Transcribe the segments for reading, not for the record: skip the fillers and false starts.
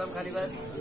उत्तम खाली बस.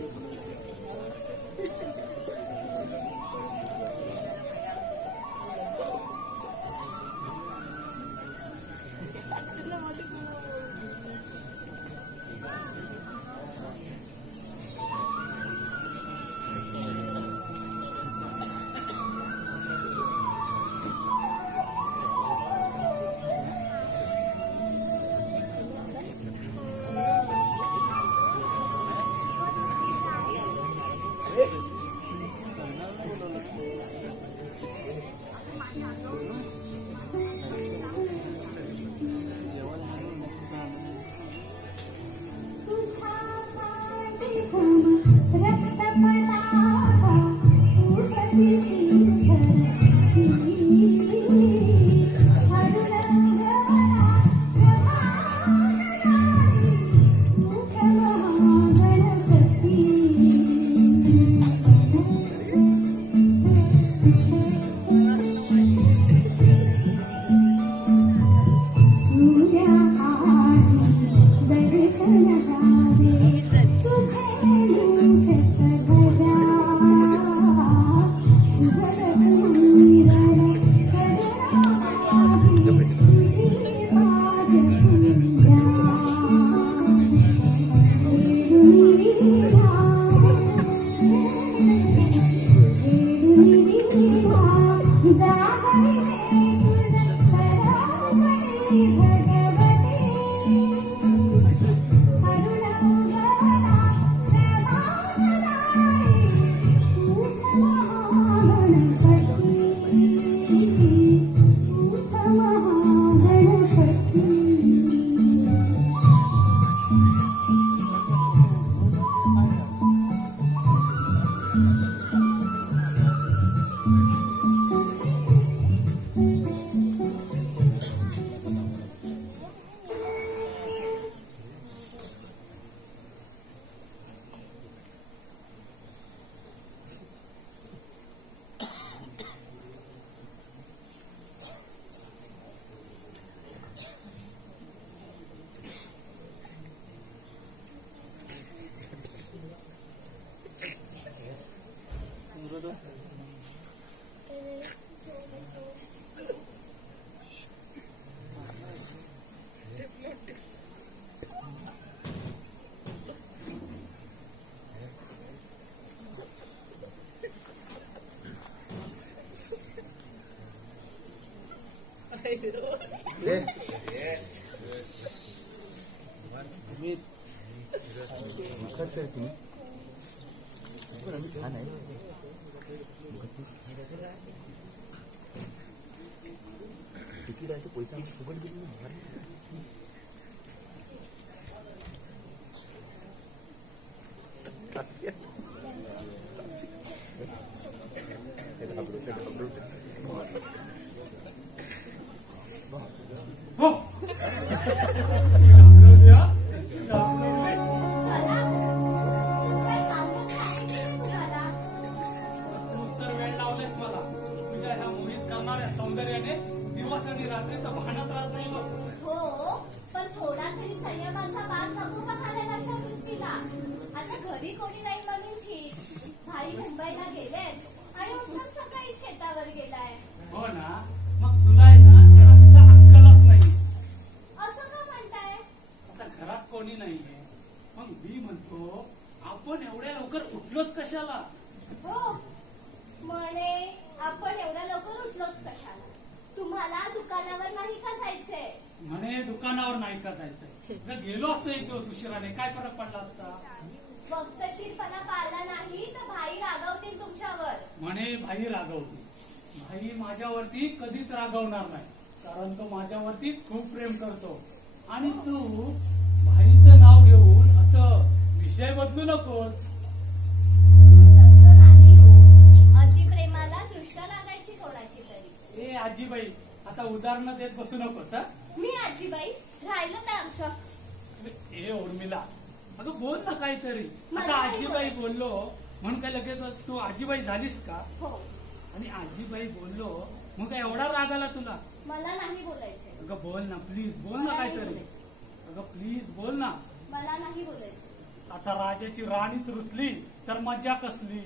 आता राजाची राणीच रुसली तर मज्जा कसली.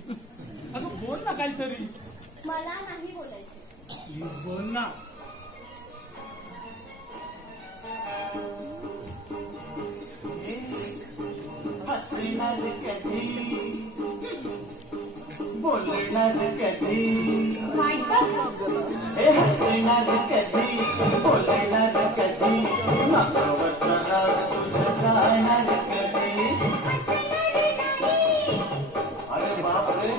अगं बोल ना काहीतरी. मला नाही बोलायचं. प्लीज बोल ना. हसणार कधी बोलणार कधी हे हसणार कधी बोलणार कधी नाकावरचा राग तुझा जाणार कधी. अरे बापरे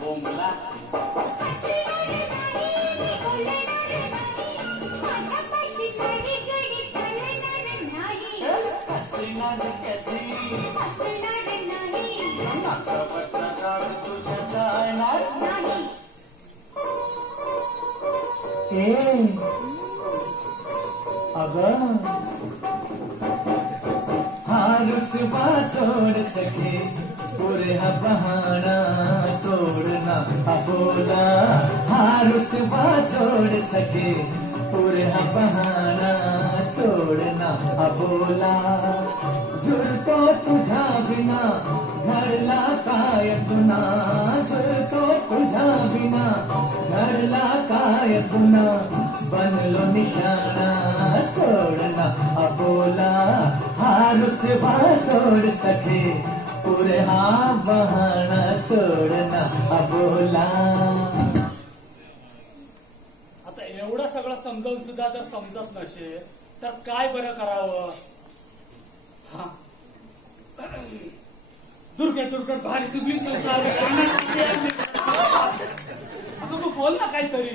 बोंबला. हसणार कधी नाकावरचा राग तुझा जाणार अगं हा रुसवा सोड सके पुरे हा बहाना सोडना हा बोला. हा रुसवा सोड सके पुरे हा बहाना सोडना हा बोला. जुळतो तुझ्या बिना घडला काय पुन्हा. जुळतो तुझ्या बिना घडला काय पुन्हा. बनलो निशाणा सोडना हा बोला. हा रुसवा सोड सखे पुरे हा बहाना सोडना हा बोला. आता एवढं सगळं समजावून सुद्धा जर समजत नसेल तर काय बरं करावं. हा दुर्गट भारी तुझी तू बोल ना काहीतरी.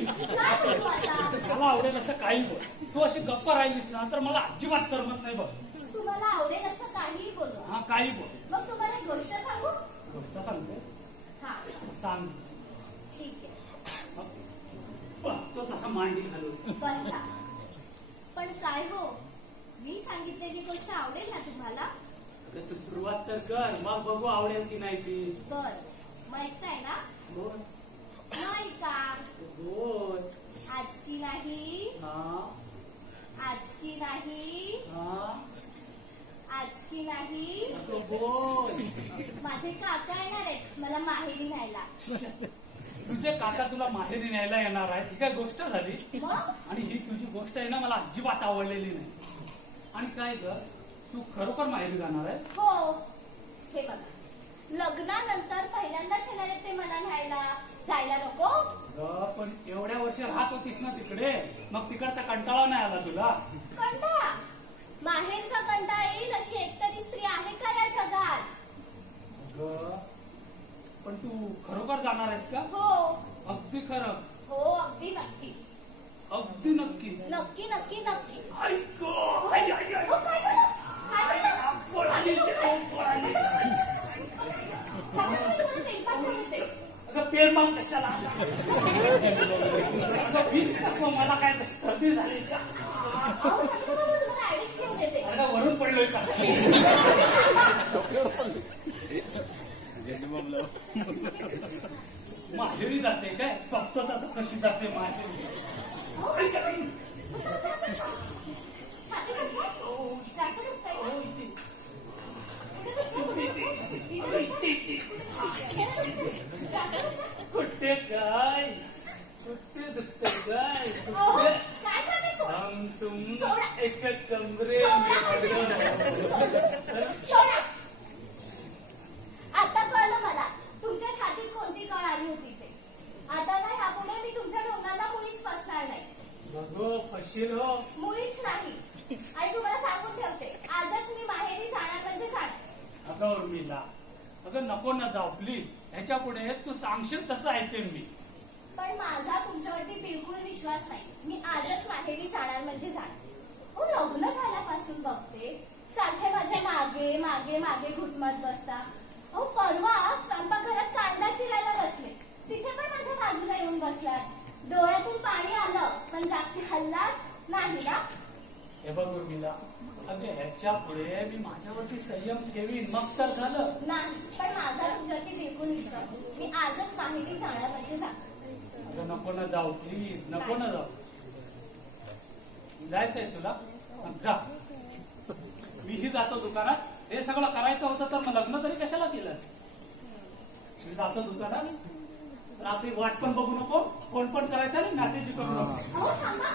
मला आवडेल असं काही बोल. तू अशी गप्प राहिलीस ना तर मला अजिबात करमत नाही बघ. तुम्हाला आवडेल असं काही बोलू. हा काही बोल. मग तुम्हाला एक गोष्ट सांगू. गोष्ट सांगते. हा सांग. ठीक आहे. बसतो तसा मांडी घालून. बसा. पण काय हो मी सांगितलेली गोष्ट आवडेल ना तुम्हाला. तू सुरुवात तर कर मग बघू आवडेल की नाही ती. बर मग ऐकताय ना. बोल. नाही का. बोल. आज की नाही. हा आज की नाही. हा आज की नाही. बोल. माझे काका येणार आहेत मला माहेरी न्यायला. तुझे काका तुला माहेरी न्यायला येणार आहे. ही काय गोष्ट झाली. मग आणि ही तुझी गोष्ट आहे ना मला अजिबात आवडलेली नाही. आणि काय ग तू खरोखर माहेरी जाणार आहे. हो हे बघा लग्नानंतर पहिल्यांदाच येणार आहेत ते मला न्यायला. जायला नको. पण एवढ्या वर्ष राहत होतीस ना तिकडे मग तिकडचा कंटाळा नाही आला तुला. कंटाळा माहेरचा कंटाळा येईल अशी एकतरी स्त्री आहे का या जगात. पण तू खरोखर जाणार आहेस का. हो अगदी खरं. हो अगदी नक्की. अगदी नक्की. नक्की नक्की नक्की. ऐक हो, काय झालं? काय झालं? अगं ते मग कशाला मला काय सर्दी झाली का. अगं वरून पडलोय का. माहेरी जाते काय बघतो आता कशी जाते माहेरी. कुठे काय कुठे दुखते काय कुठे हम तुम एक कमरे आता कळलं मला तुमच्या छातीत कोणती कळ आली होती ते. आता नाही ह्यापुढे मी तुमच्या डोंगाला मुळीच फसणार नाही. बघो फशील हो. मुळीच नाही. आणि तुम्हाला सांगून ठेवते आजच मी माहेरी जाणार म्हणजे जाणार. अगं उर्मिला अगं नको ना जाऊ प्लीज. ह्याच्या पुढे तू सांगशील तसं ऐकेन मी. पण माझा तुमच्यावरती बिलकुल विश्वास नाही. मी आजच माहेरी जाणार म्हणजे जाणार. हो लग्न झाल्यापासून बघते सारखे माझ्या मागे मागे मागे घुटमत बसता. अहो परवा स्वयंपाकघरात कांदा चिरायला बसले तिथे पण माझ्या बाजूला येऊन बसलात. डोळ्यातून पाणी आलं पण जागची हल्लात नाही ना. हे बघ उर्मिला अगं ह्याच्या पुढे मी माझ्यावरती संयम ठेवीन मग तर झालं. नाही पण माझा तुमच्यावरती बिलकुल विश्वास नाही. मी आजच माहेरी जाणार म्हणजे जाणार. अगं नको ना जाऊ प्लीज नको ना जाऊ. जायचंय तुला जा. विहीर मी जातो दुकानात. हे सगळं करायचं होतं तर मग लग्न तरी कशाला केलंस? मी जातो दुकानात. रात्री वाट पण बघू नको, फोन पण करायचा नाही, मेसेज करू नको. अहो थांबा.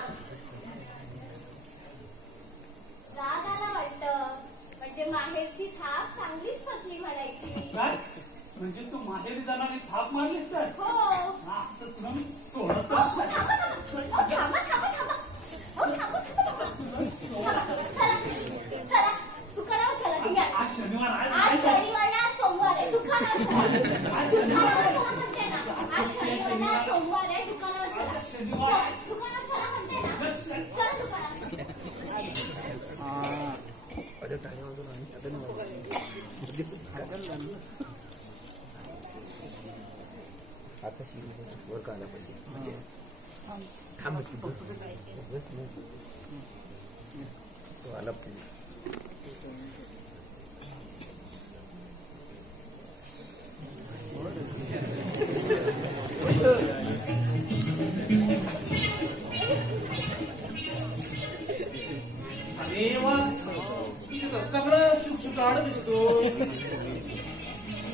राग आला वाटतं. म्हणजे माहेरची थाप चांगलीच फसली म्हणायची. काय म्हणजे तू माहेरी जाणारी थाप मारलीस तर? हो. हा, तर तुला मी सोडत अहो, थांबा, थांबा. चला दुकानावर चला तुम्ही. आज शनिवार आज आहे. शनिवार आहे, आज सोमवार आहे. दुकानावर चला. आज दुकानावर शनिवार चला म्हणते ना. आज शनिवार आहे, आज सोमवार आहे. दुकानावर चला. आज शनिवार आहे. चला, दुकानावर चला म्हणते ना. चला दुकानावर. अरे वा, इथे तर सगळं शुकशुकाट दिसतो.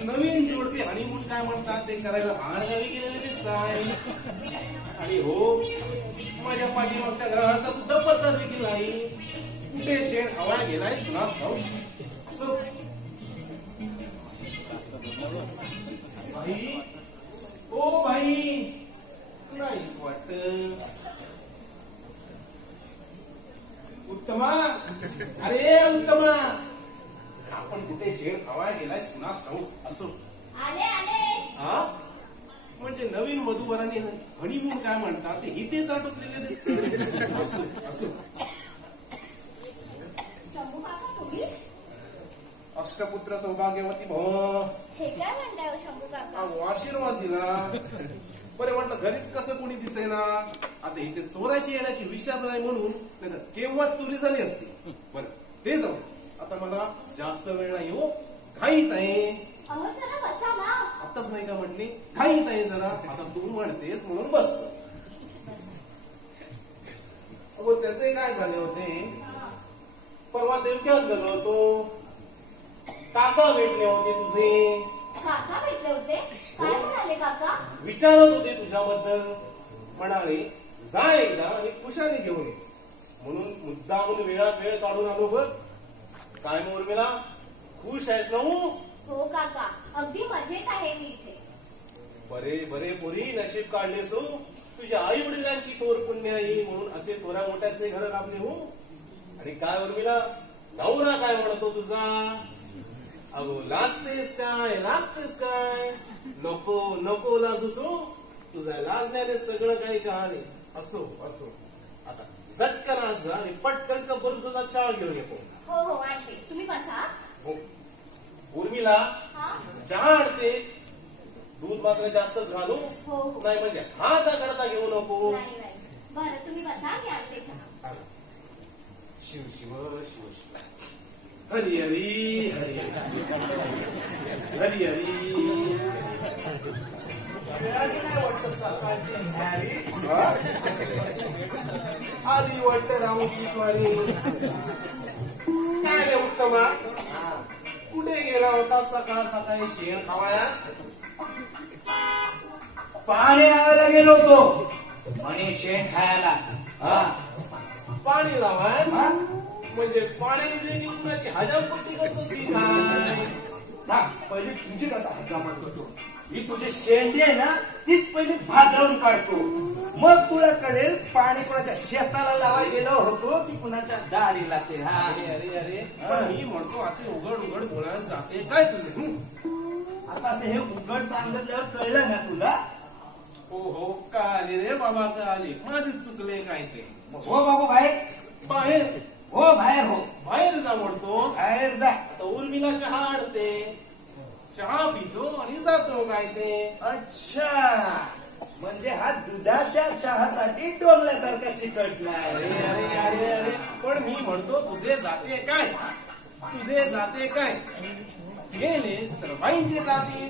नवीन जोडपे हनीमून काय म्हणतात ते करायला बाहेरगावी गेलेले दिसताय. आणि हो, माझ्या पाठीमागच्या ग्रहाचा सुद्धा पत्ता देखील नाही. कुठे शेण हवा गेलायस कुणास ठाऊक. असो भाई, ओ भाई, नाही वाटत. उत्तमा, अरे उत्तमा, आपण कुठे शेण हवा गेलायस कुणास ठाऊक. असो आले. हा, म्हणजे नवीन वधूवरांनी हनीमून काय म्हणतात ते इथेच आटोपलेले दिसत. असो शंभू काका तुम्ही? अष्टपुत्र सौभाग्यवती भव. हे काय म्हणताय हो शंभू काका? आशीर्वाद दिला. बरे म्हटलं घरीच कसं कोणी दिसेना. आता इथे चोराची येण्याची विषाद नाही म्हणून, नाही तर केव्हाच चोरी झाली असती. बरं ते जाऊ. आता मला जास्त वेळ नाही हो, घाईत आहे. अहो चला बसा ना. आताच नाही का म्हटली, घाईत आहे जरा. आता तू म्हणतेस म्हणून बसतो. अगो त्याचे काय झाले होते, परवा देवक्यात गेलो होतो. काका भेटले होते तुझे. काका भेटले होते? काय म्हणाले काका? विचारत होते तुझ्याबद्दल. म्हणाले जा एकदा आणि कुशाने घेऊन ये. म्हणून मुद्दामून वेळात वेळ काढून आलो बघ. काय मोरमेला, खुश आहेस ना? हो काका, अगदी मजेत आहे मी इथे. बरे पोरी, नशीब काढलेस हो. तुझ्या आई वडिलांची थोर पुण्य आई म्हणून असे थोड्या मोठ्याचे घर लाभले हो. आणि काय उर्मिला, नवरा काय म्हणतो तुझा? अगो लाजतेस काय? नको लाजूस हो. तुझा लाजण्याने सगळं काही कहाणी. असो आता झटकन आज जा आणि पटकन कपूर तुझा चहा घेऊन येतो. हो आणते. तुम्ही बसा. हो उर्मिला, हा? चहा आणतेस, दूध मात्र जास्तच घालू. हो. नाही म्हणजे हात करता घेऊ नको. नाही. बरं तुम्ही बसा, मी आणते चहा. शिव शिव शिव शिव, हरी हरी हरी हरी हरी. नाही वाटत सकाळची आली वाटत रामची स्वारी. काय रे उत्तमा, कुठे गेला होता सकाळी शेण खावायास? पाणी आणायला गेलो होतो म्हणे शेण खायला. पाणी लावायस? म्हणजे पाणी दिली कुणाची हजामपट्टी करतोस की काय? पहिले तुझीच आता हजामत करतो. ही तुझे शेंडे आहे ना, तीच पहिली भाद्रवून काढतो. मग तुला कळेल पाणी कुणाच्या शेताला लावायला गेलो होतो की कुणाच्या दारीला ते. अरे पण मी म्हणतो असे उघड बोलायला जाते काय तुझे? आता असं हे उघड सांगितल्यावर कळलं ना तुला? हो कळाले रे बाबा, कळाले. माझे चुकले काय ते. हो बाबा बाहेर. बाहेर? हो बाहेर. हो बाहेर जा म्हणतो. बाहेर जा. आता उर्मिला चहा आणते, चहा पितो आणि जातो काय ते. अच्छा, म्हणजे हा दुधाच्या चहासाठी डोलल्यासारखा चिकटलाय. अरे पण मी म्हणतो तुझे जाते काय? गेले तर वाईनचे जाते,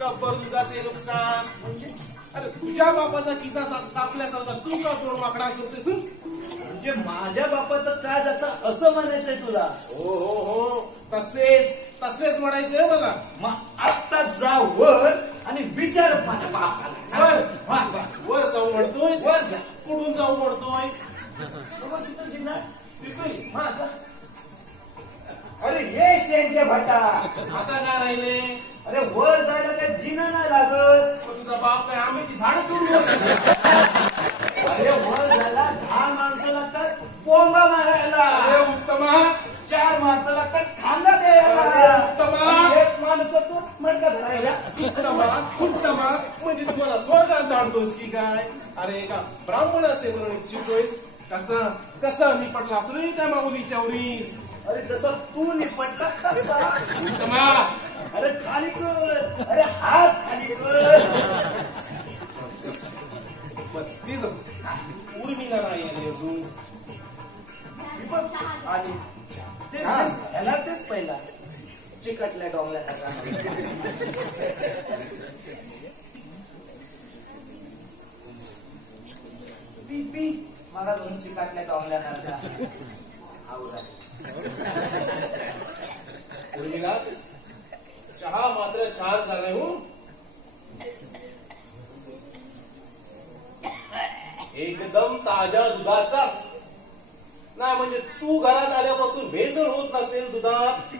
कब्बर दुधाचे नुकसान. अरे तुझ्या बापाचा किस्सा कापल्यासारखा तू का तोड वाकडा करतोस? म्हणजे माझ्या बापाचं काय जातं असं म्हणायचंय तुला? हो तसेच म्हणायचंय मला. मग आत्ता जा वर आणि विचार माझ्या बापाला. वर जाऊ म्हणतोय. वर जा. कुठून जाऊ म्हणतोय. तिथं जिना तिथून अरे ये शेंडे भटा. आता काय राहिले. अरे वर जायला काय जिना नाही लागत. तुझा बाप काय आम्ही झाड तोडून. अरे वर जायला 10 माणसं लागतात कोंबा मारायला. अरे उत्तमा. 4 माणसं लागतात खांदा द्यायला. उत्तमा. एक माणूस तो मटका धरायला. उत्तमा म्हणजे तुम्हाला स्वर्गात धाडतोस की काय. अरे एका ब्राह्मणाचे वर्ण चिरतोयस. कसा निपटला असं त्या माऊलीच्या उरीस. अरे जसं तू निपटला तसा. उत्तमा. अरे खाली कर. अरे हात खाली कर. तीच उर्मिला नाही आली अजून. आणि ह्याला तेच पहिला चिकटल्या डोंगल्या. पी मला 2 चिकटल्या डोंगल्या उर्मिला चहा मात्र छान झालाय हो. एकदम ताज्या दुधाचा. नाही म्हणजे तू घरात आल्यापासून भेसळ होत नसेल दुधात.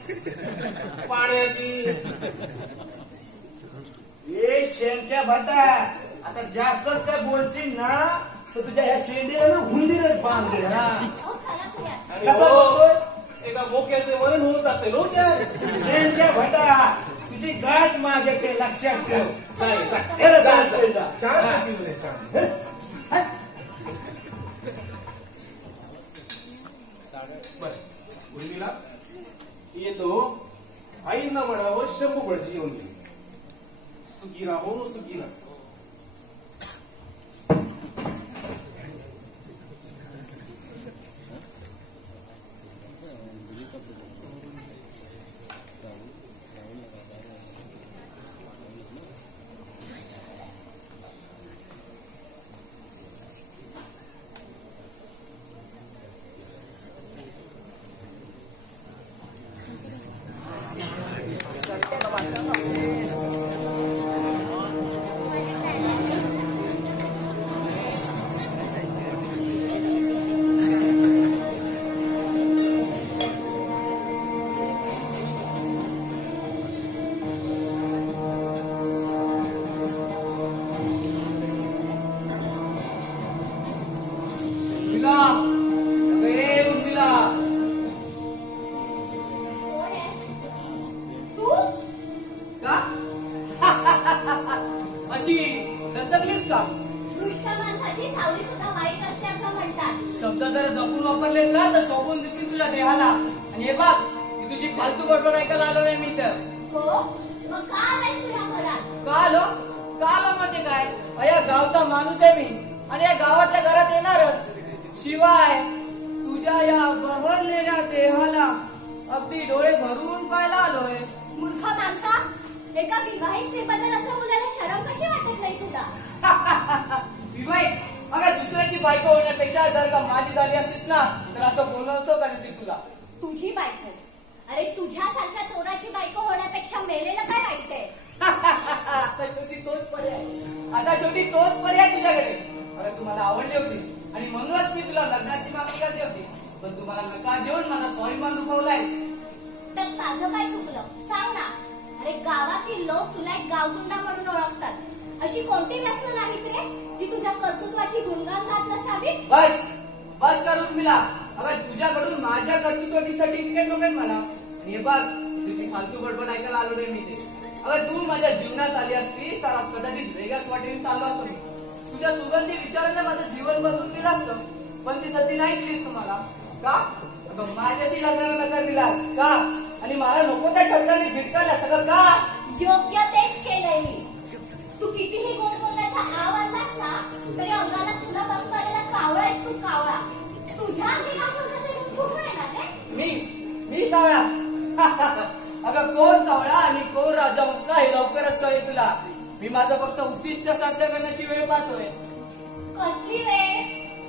पाण्याची. ए शेंड्या भटा आता जास्तच काय बोलशील ना तर तुझ्या ह्या शेंडीला ना हुंदीरच बांधले. अहो, चला तुम्ही आता. आणि कसा हो, बोलतोय. एका बोक्याचे मरण होत असेल हो त्या. शेंड्या भटा तुझी गाठ माझ्याकडे लक्षात ठेव. जाय, जाय. खरं सांगतोय जा. छान पिवळे, छान. बरं उर्मिला येतो. आईंना म्हणावं शंभू भटजी येऊन गेली. सुखी राहो सुखी राहो. कोण आहे? तू? अशी दचकलीस का. दुष्ट माणसाची सावली सुद्धा वाईट असते असं म्हणतात. शब्द जर जपून वापरलेस ना तर शोभून दिसतील तुझ्या देहाला. आणि हे बघ मी तुझी फालतू बडबड ऐकायला आलो नाही मी तर. हो मग का आलायस तुझ्या घरात? का आलो म्हणजे काय. या गावचा माणूस आहे मी आणि या गावातल्या घरात येणारच. शिवाय तुझ्या या बहरलेल्या देहाला अगदी डोळे भरून पाहायला आलोय. मूर्ख माणसा, एका विवाहित स्त्रीबद्दल असं बोलायला शरम कशी वाटत नाही तुला? विवाहित अगं दुसऱ्याची बायको होण्यापेक्षा जर का माझी झाली असतीस ना तर असं बोलणं असं का तुला. तुझी बायको? अरे तुझ्यासारख्या चोराची बायको होण्यापेक्षा मेलेलं काय वाईट आहे? आता शेवटी तोच पर्याय तुझ्याकडे. अरे तुम्हाला आवडली होती आणि म्हणूनच मी तुला लग्नाची मागणी करली होती. पण तुम्हाला नकार देऊन माझा स्वाभिमान दुखावलाय. तर माझं काय चुकलं सांग ना. अरे गावातील लोक तुला एक गावगुंडा म्हणून ओळखतात. अशी कोणती व्यसन नाहीत रे जी तुझ्या कर्तृत्वाची गुणगान गात नसावी? बस करून मिला. अगं तुझ्याकडून माझ्या कर्तृत्वाची सर्टिफिकेट नको मला. आणि हे बघ तुझी फालतू बडबड ऐकायला आलो नाही मी ते. अगं तू माझ्या जीवनात आली असतीस तर आज कदाचित वेगळ्याच वाटेने चाललो असतो मी. तुझ्या सुगंधी विचाराने माझं जीवन बदलून दिलं असतं. पण ती संधी नाही दिलीस तुम्हाला का. माझ्याशी लग्नाला नकार दिलास का. आणि मला नको त्या शब्दाने झिटकायला सगळं का. योग्य तेच केलंय मी. तू कितीही गोड बोलण्याचा आव आणलास ना तरी अंगाला तुला बसतो आलेला कावळा आहेस तू. कावळा तुझ्या अंगी कुठून येणार रे? मी कावळा. अगं कोण कावळा आणि कोण राजहंस हे लवकरच कळेल तुला. मी माझं फक्त उद्दिष्ट साध्य करण्याची वेळ पाहतोय. कसली वेळ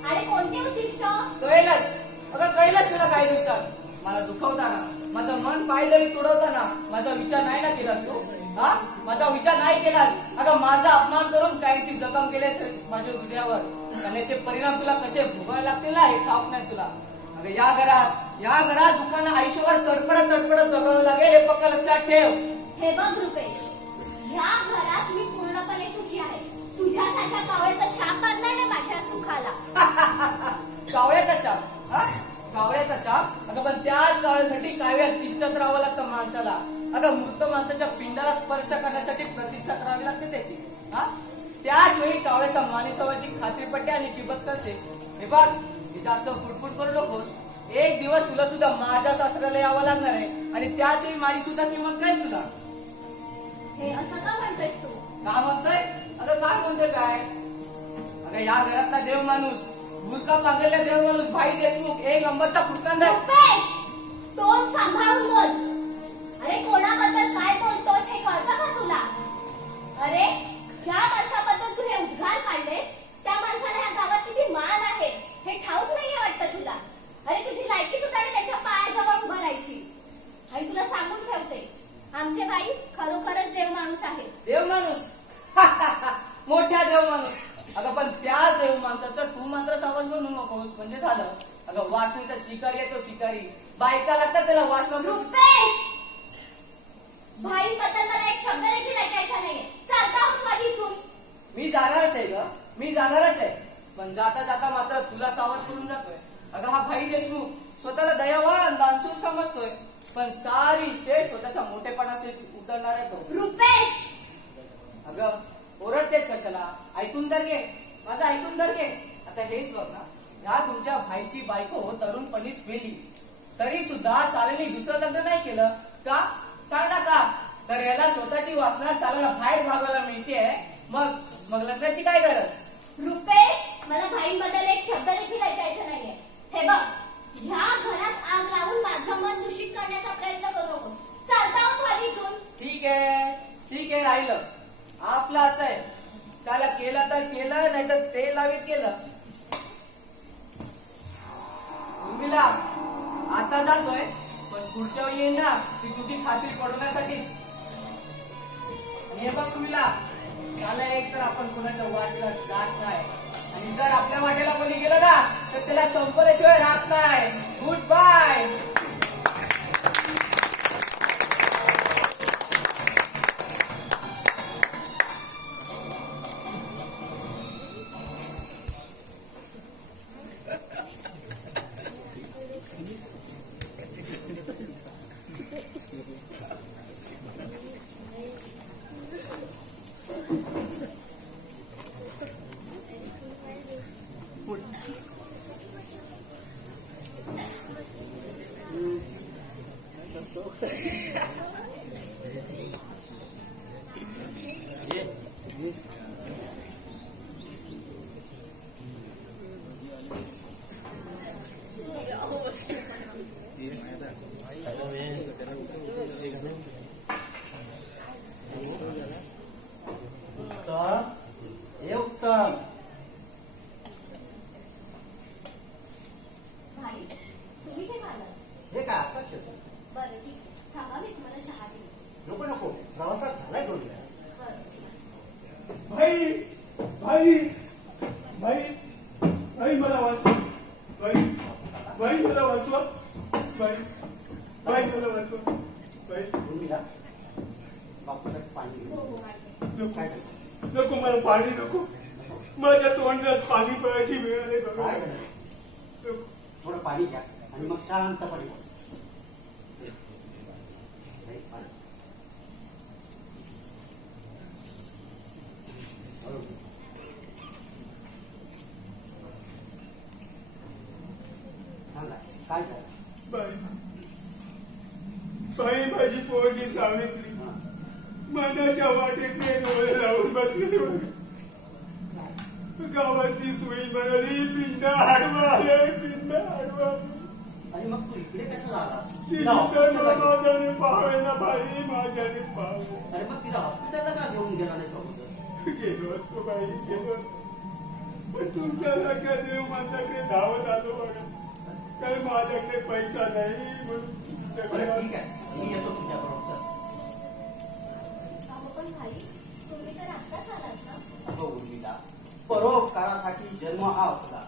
आणि कोणते उद्दिष्ट? कळेलच तुला काही दिवसात. मला दुखवताना, माझं मन पायदळी तुडवताना माझा विचार नाही ना केलास तू? हा, माझा विचार नाही केलास. अगं माझा अपमान करून काहींची जखम केल्यास माझ्या हृदयावर, आणि याचे परिणाम तुला कसे भोगावे लागतील ना हे ठाऊक नाही तुला. अगं या घरात दुःखानं आयुष्यावर तडपडत जगावं लागेल हे पक्का लक्षात ठेव. हे बघ रुपेश, ह्या घरात मी पूर्णपणे सुखी आहे. तुझ्यासारख्या कावळ्याचा शाप आणणार नाही माझ्या सुखाला. कावळ्याचा शाप? हा, कावळ्याचा शाप? अगं पण त्याच कावळ्यासाठी काही वेळा तिष्ठत राहावं लागतं माणसाला. अगं मृत माणसाच्या पिंडाला स्पर्श करण्यासाठी प्रतीक्षा करावी लागते त्याची. हा, त्याच वेळी कावळ्याच्या माणसाची खात्री पडते आणि किंमत करते. हे बघ, जास्त फुटफुट करू नकोस. एक दिवस तुला सुद्धा माझ्या सासऱ्याला यावं लागणार आहे आणि त्याच वेळी माझी सुद्धा किंमत कळेल तुला. हे असं का म्हणतोयस तू? का म्हणतोय? अगं काय म्हणतोय काय? अगं या घरातला देव माणूस, भूलका पांगलेला देव माणूस भाई देशमुख एक नंबरचा फुटकांड आहे. रुपेश, तोंड सांभाळून बोल. अरे कोणाबद्दल काय बोलतोस हे कळतं का तुला? अरे ज्या माणसाबद्दल तू हे उद्गार काढलेस त्या माणसाला ह्या गावात किती मान आहे हे ठाऊक नाहीये वाटतं तुला. अरे तुझी लायकी सुद्धा त्याच्या पायाजवळ उभं राहायची. आणि तुला सांगून ठेवते, आमचे बाई खरोखरच देव माणूस आहे. देव माणूस? मोठ्या देव माणूस. अगं पण त्या देव माणसाचा तू मात्र सावध बनू नकोस म्हणजे झालं. अगं वासनेचा शिकारी आहे तो शिकारी. बायका लागतात त्याला वासना. रुपेश, भाईबद्दल मला एक शब्द देखील ऐकायचा नाहीये. चालता हो तू आधी इथून. मी जाणारच आहे ग, मी जाणारच आहे. पण जाता जाता मात्र तुला सावध करून जातोय. अगं हा भाई देशमुख स्वतःला दयावान आणि दानशूर समजतोय, पण सारी स्टेट स्वतःच्या मोठेपणाचे उतरणार आहे तो. रुपेश, अगं ओरडतेच कशाला? ऐकून तर घे, माझं ऐकून तर घे. आता हेच बघ ना, ह्या तुमच्या भाईची बायको तरुणपणीच मेली तरी सुद्धा साल्याने दुसरं लग्न नाही केलं का? सांग ना का? तर याला स्वतःची वासना साल्याला बाहेर भागवायला मिळते. मग लग्नाची काय गरज? रुपेश, मला भाईबद्दल एक शब्द देखील ऐकायचा नाहीये. हे बघ, ह्या घरात आग लावून माझं मन दूषित करण्याचा प्रयत्न करू नको. चालता हो तू आधी इथून. ठीक आहे, राहिलं आपलं असं आहे. त्याला केलं तर केलं, नाही तर ते लावीत केलं. उर्मिला, आता जातोय पण पुढच्या वेळी येईन ना ती तुझी खात्री पडवण्यासाठीच. आणि हे बघ उर्मिला, त्याला एक तर आपण कोणाच्या वाटेला जात नाही, आणि जर आपल्या वाटेला कोणी गेलं ना तर त्याला संपल्याशिवाय राहत नाही. Good bye. उत्तम. भाई, तुम्ही काय खाल्लं? हे काय आताच येतो? बरं ठीक आहे, थांबा मी तुम्हाला चहा देईन. नको प्रवासात झालाय करून. बरं ठीक आहे. भाई भाई भाई भाई मला वाचवा. भाई मला वाचवा. भाई मला वाचवा. भाई उर्मिला, बापूला पाणी हो हो आणते. नको नको, मला पाणी नको. माझ्या तोंडात पाणी पिण्याची वेळ आली काय बघा. झालं? थोडं पाणी घ्या आणि मग शांतपणे बोल. नाही, पाणी. सांगा, काय झालं? बाई माझी पोरगी सावित्री मनाच्या वाटेत डोळे लावून बसली होती. गावातली सोयी म्हणाली, पिंड हाडवा पिंड हाडवा. आणि मग तू इकडे कशाला आला? माझ्याने पाहावे ना बाई, माझ्याने पाहावे. अरे मग तिला हॉस्पिटलला का घेऊन गेला नाही सोबत? गेलो असतो बाई, गेलो असतो. पण तुमच्या सारख्या देव माझ्याकडे धावत आलो बघा. काय माझ्याकडे पैसा नाही म्हणून तुमच्याकडे बरं ठीक आहे, मी येतो तुझ्याबरोबर. अहो पण भाई तुम्ही तर आत्ताच आलात ना. हो उर्मिला, परोपकारासाठी जन्म हा आपला.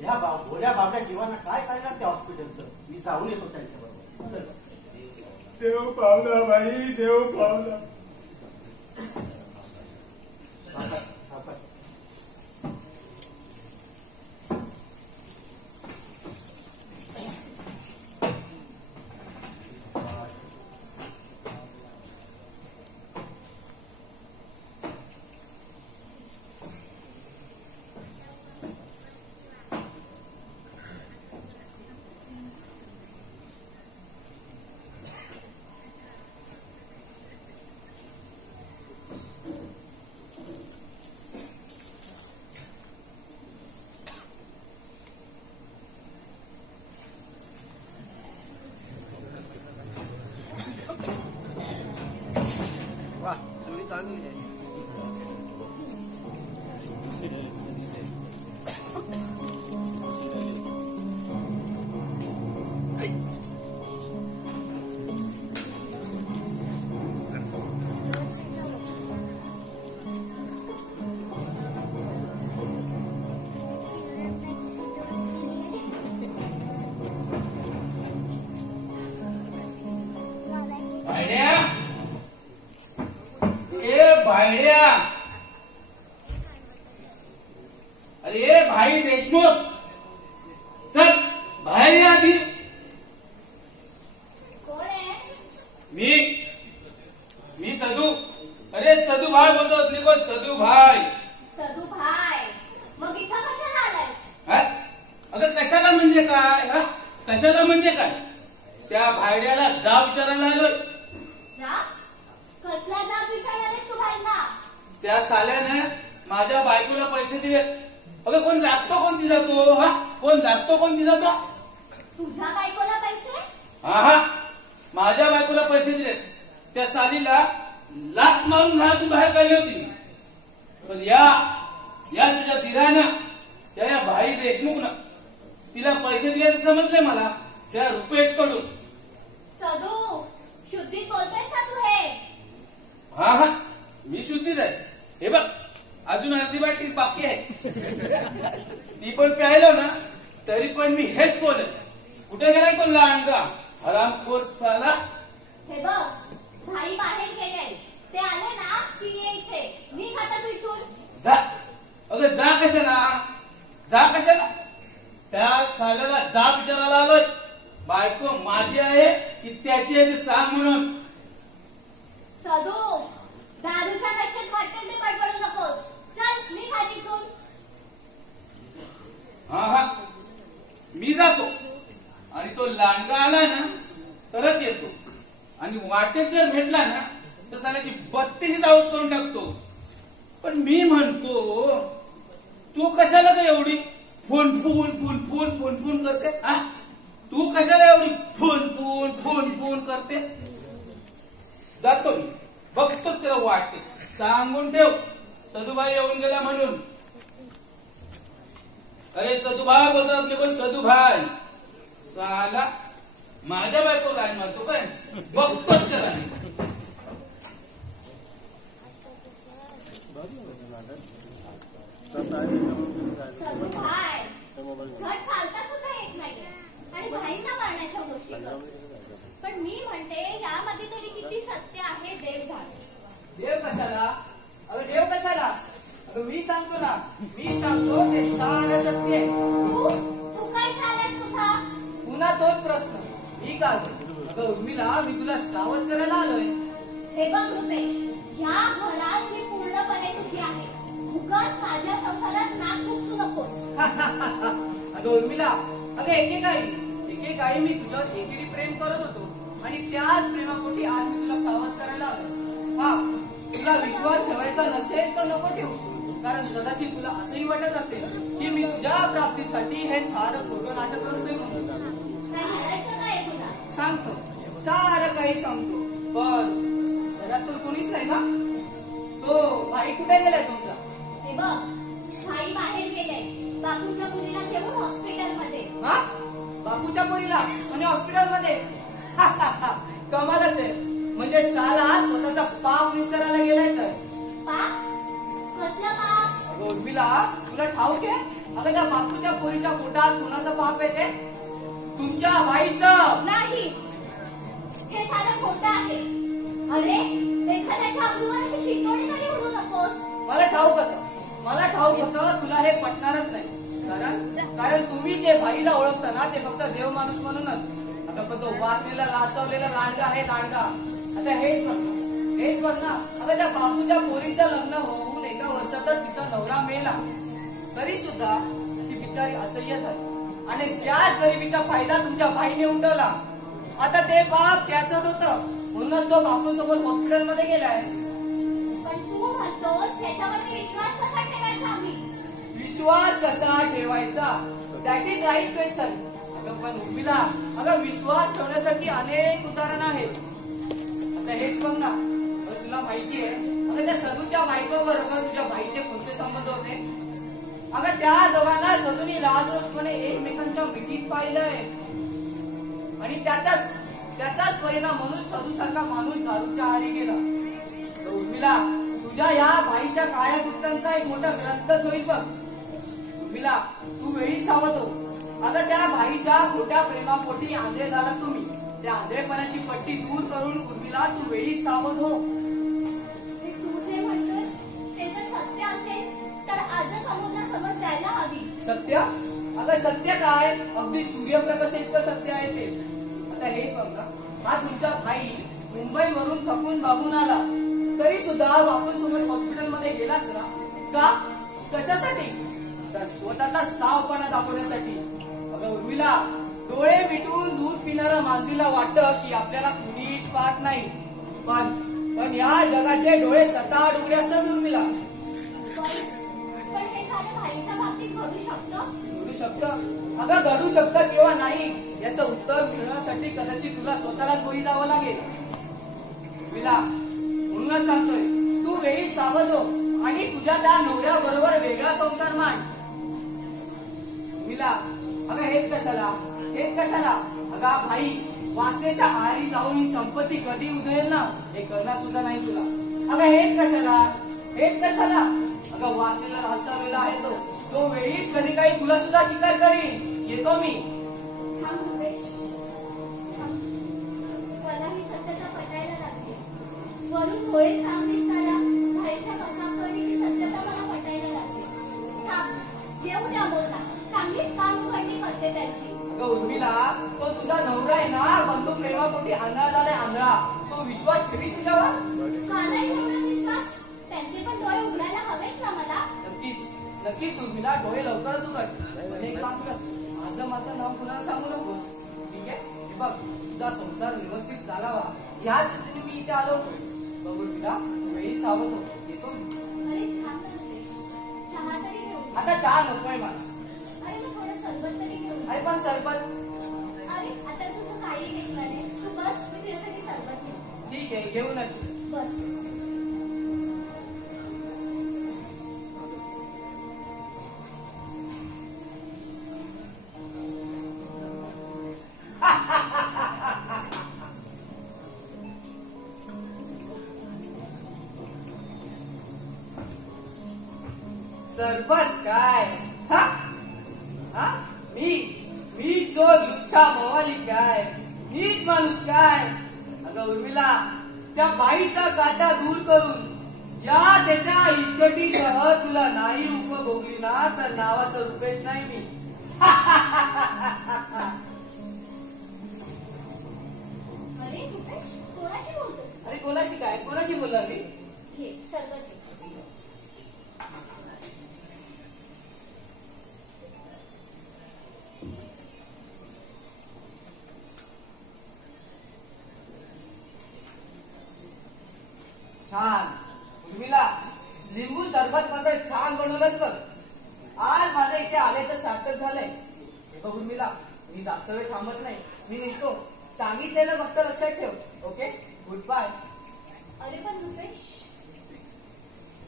ह्या भोल्या बाबड्या जीवांना काय करणार त्या हॉस्पिटलचं, मी जाऊन येतो त्यांच्याबरोबर. चल. देव पावला बाई, देव पावला. सावकाश, सावकाश. भायड्या, ए भायड्या, अरे ए भाई देशमुख, चल बाहेर ये आधी. कोण आहे? मी सदू. अरे सदू भाई बोलतो, लिखो सदू भाई. सदू भाई, मग इथं कशाला आलाय? हा? अगं कशाला म्हणजे काय? हा? कशाला म्हणजे काय? त्या भायड्याला जा विचारायला आलोय. जा? कसला जाब विचारलाय तू भाईंना? त्या साल्याने माझ्या बायकोला पैसे दिलेत. अगं कोण लागतो कोणती जातो? हा, कोण लागतो कोणती जातो? तुझ्या बायकोला पैसे? हा, माझ्या बायकोला पैसे दिलेत. त्या सालीला लाट मारून घरातून बाहेर काढली होती. पण या तुझ्या धीरानं, त्या भाई देशमुखनं तिला पैसे दिल्याचं समजले मला, त्या रुपेश कडून. सदू, शुद्धीत बोलतोयस का तू हे? हा, मी शुद्धीच आहे. हे बघ, अजून अर्धी बाटली बाकी आहे. ती पण प्यायलो ना, तरी पण मी हेच बोलेन. कुठे गेलाय तो लांडगा हरामखोर साला? हे बघ, भाई बाहेर गेले. ते आले ना की ये इथे. निघ आता तू इथून. जा. अगं जा कशाला? जा कशाला? त्या साल्याला जा विचारायला आलोय. बायको माझी आहे की त्याची आहे ते सांग म्हणून. सदू, दारूच्या नशेत वाटेल ते बडबडू नकोस. चल निघ आता इथून. हा, मी जातो. आणि तो लांडगा आला ना तरच येतो. आणि वाटेत जर भेटला ना तर साल्याची 32 आउट करून टाकतो. पण मी म्हणतो, तू कशाला का एवढी phone phone phone phone phone phone करते? हा, तू कशाला एवढी फोन फोन फोन फोन करते? जातो मी, बघतोच त्याला वाटते. सांगून ठेव सदुभाई येऊन गेला म्हणून. अरे सदुभाई बोलतो आपले कोण? सदुभाई साला माझ्या बायको लाईन मारतो काय? बघतोच त्याला. सदू भाई, घर चालता सुद्धा येत नाही आणि भाईंना मारण्याच्या गोष्टी करतो. पण मी म्हणते यामध्ये तरी किती सत्य आहे देव जाणे. देव कशाला? अगं देव कशाला? अगं मी सांगतो ना, मी सांगतो ते सारं सत्य आहे. तू काय झालास तुझा? पुन्हा तोच प्रश्न. मी काय करू? अगं उर्मिला, मी तुला सावध करायला आलोय. हे बघ रुपेश, या घरात मी पूर्णपणे सुखी आहे. उगाच माझ्या संसारात नाक खुपसू नकोस. अगं उर्मिला, अगं एकेकाळी मी तुझ्यावर एकेरी प्रेम करत होतो आणि त्याच प्रेमापोटी आज मी तुला सावध करायला आलो. हा, तुला विश्वास ठेवायचा नसेल तर नको ठेवू. कारण कदाचित तुला असंही वाटत असेल की मी तुझ्या प्राप्तीसाठी हे सारं खोटं नाटक करतोय म्हणून. काय म्हणायचं काय तुला? सांगतो, सारं काही सांगतो. पण घरात तर कोणीच नाही ना. तो भाई कुठे गेलाय तुमचा? हे बघ, भाई बाहेर गेले बापूच्या मुलीला घेऊन हॉस्पिटलमध्ये. हा, बापूच्या पोरीला आणि हॉस्पिटलमध्ये कमालच आहे. म्हणजे साला स्वतःचा पाप विसरायला गेलाय तर. पाप? कसला पाप? अगं उर्मिला, तुला ठाऊक आहे? अगं त्या बापूच्या पोरीच्या पोटात कुणाचं पाप आहे ते? तुमच्या बाईचं. नाही, हे सारं खोटं आहे. अरे, एखाद्याच्या अब्रूवर अशी शिंतोडी तरी उडू नकोस. मला ठाऊक होतं तुला हे पटणारच नाही. कारण तुम्ही जे बाईला ओळखता ना ते फक्त देव माणूस म्हणूनच. आता पण तो वाचलेला लाचवलेला लांडगा आहे लांडगा. आता हेच बघ ना. अगं त्या बापूच्या पोरीचं लग्न होऊन एका वर्षातच तिचा नवरा मेला तरी सुद्धा ती बिचारी असह्य झाली आणि त्याच गरिबीचा फायदा तुमच्या बाईने उठवला. आता ते पाप त्याचंच होतं म्हणूनच तो बापूसोबत हॉस्पिटलमध्ये गेलाय. पण तू म्हणतोस याच्यावरती विश्वास कसा ठेवायचा आम्ही? विश्वास कसा ठेवायचा? That is right question. अगं पण उर्मिला, अगं विश्वास ठेवण्यासाठी अनेक उदाहरणं आहेत. आता हेच बघ ना, तुला माहिती आहे अगं त्या सदूच्या बायकोबरोबर तुझ्या बाईचे कोणते संबंध होते? अगं त्या दोघांना सदूनी राजरोसपणे एकमेकांच्या मिठीत पाहिलंय आणि त्याचाच परिणाम म्हणून सदूसारखा माणूस दारूच्या आहारी गेला. तर उर्मिला, तुझ्या या बाईच्या काळ्या कृत्यांचा एक मोठा ग्रंथच होईल बघ. उर्मिला, तू वेळी सावध हो. अगं त्या बाईच्या खोट्या प्रेमापोटी आंधळे झाला तुम्ही. त्या आंधळेपणाची पट्टी दूर करून उर्मिला तू वेळी सावध हो. तू जे म्हणतोस ते जर सत्य असेल तर आजच अमोलला समज द्यायला हवी. सत्य? अगं सत्य काय? अगदी सूर्यप्रकाश इतकं सत्य आहे ते. आता हेच बघ ना, हा तुमचा भाई मुंबईवरून थकून बागून आला तरी सुद्धा बापूंसोबत हॉस्पिटलमध्ये गेलाच ना. का? कशासाठी? तर स्वतःचा सावपणा दाखवण्यासाठी. अगं उर्मिला, डोळे मिटून दूध पिणाऱ्या मांजरीला वाटतं की आपल्याला कुणीच पाहत नाही. पण या जगाचे डोळे सतत उघडे असतात उर्मिला. पण हे सारं भाईच्या बाबतीत घडू शकतं? घडू शकतं? अगं घडू शकतं किंवा नाही याचं उत्तर मिळवण्यासाठी कदाचित तुला स्वतःलाच बळी जावं लागेल. उर्मिला, म्हणूनच सांगतोय तू वेळी सावध हो आणि तुझ्या त्या नवऱ्याबरोबर वेगळा संसार मांड. उर्मिला, अगं हेच कशाला? अगं भाई, वासनेच्या आहारी जाऊन ही संपत्ती कधी उधळेल ना हे कळणार सुद्धा नाही तुला. अगं हेच कशाला? अगं वासनेला लाचारलेला आहे तो वेळीच कधी काही तुला सुद्धा शिकार करीन. येतो मी. थांब रुपेश, थांब. मलाही सत्यता पटायला लागली. वरून थोडे सांग दिसताना भाईच्या कसाकडीची सत्यता मला पटायला लागली. थांब, येऊ द्या बोलता. चांगलीच काम उघडणी करते त्याची. अगं उर्मिला, तो तुझा नवरा आहे ना, बंधू प्रेमापोटी आंधळा झालाय आंधळा. तो विश्वास ठेवी तुझ्यावर? का नाही एवढा विश्वास? त्यांचे पण डोळे उघडायला हवेच ना मला. नक्कीच उर्मिला, डोळे लवकरच उघड. पण एक काम कर, माझं मात्र नाव कुणाला सांगू नकोस, ठीक आहे? हे बघ, तुझा संसार व्यवस्थित चालावा ह्याच हेतूने मी इथे आलो होतो. बघ उर्मिला, वेळी सावध हो. येतो. अरे थांब ना रुपेश, चहा तरी घेऊ. आता चहा नकोय मला. अरे मग थोडं सरबत तरी घेऊ. अरे पण सरबत. अरे आता तुझं काही घेतलं नाही. तू बस, मी तुझ्यासाठी सरबत घेऊ. ठीक आहे, घेऊनच. बस. सरबत काय? मी जो लुच्चा मवाली काय? मीच माणूस काय? अगं उर्मिला, त्या बाईचा काटा दूर करून या त्याच्या इष्टटीसह तुला नाही उपभोगली ना तर नावाचं रुपेश नाही मी. अरे रुपेश, कोणाशी बोलतोस? अरे कोणाशी काय? कोणाशी बोलला मी? घे सरबत घे. छान. उर्मिला, लिंबू सरबत मात्र छान बनवलंच बघ. आज माझं इथे आल्याचं सार्थक झालंय. हे बघ उर्मिला, मी जास्त वेळ थांबत नाही. मी निघतो. सांगितलेलं फक्त लक्षात ठेव. Okay, good bye. अरे पण रुपेश,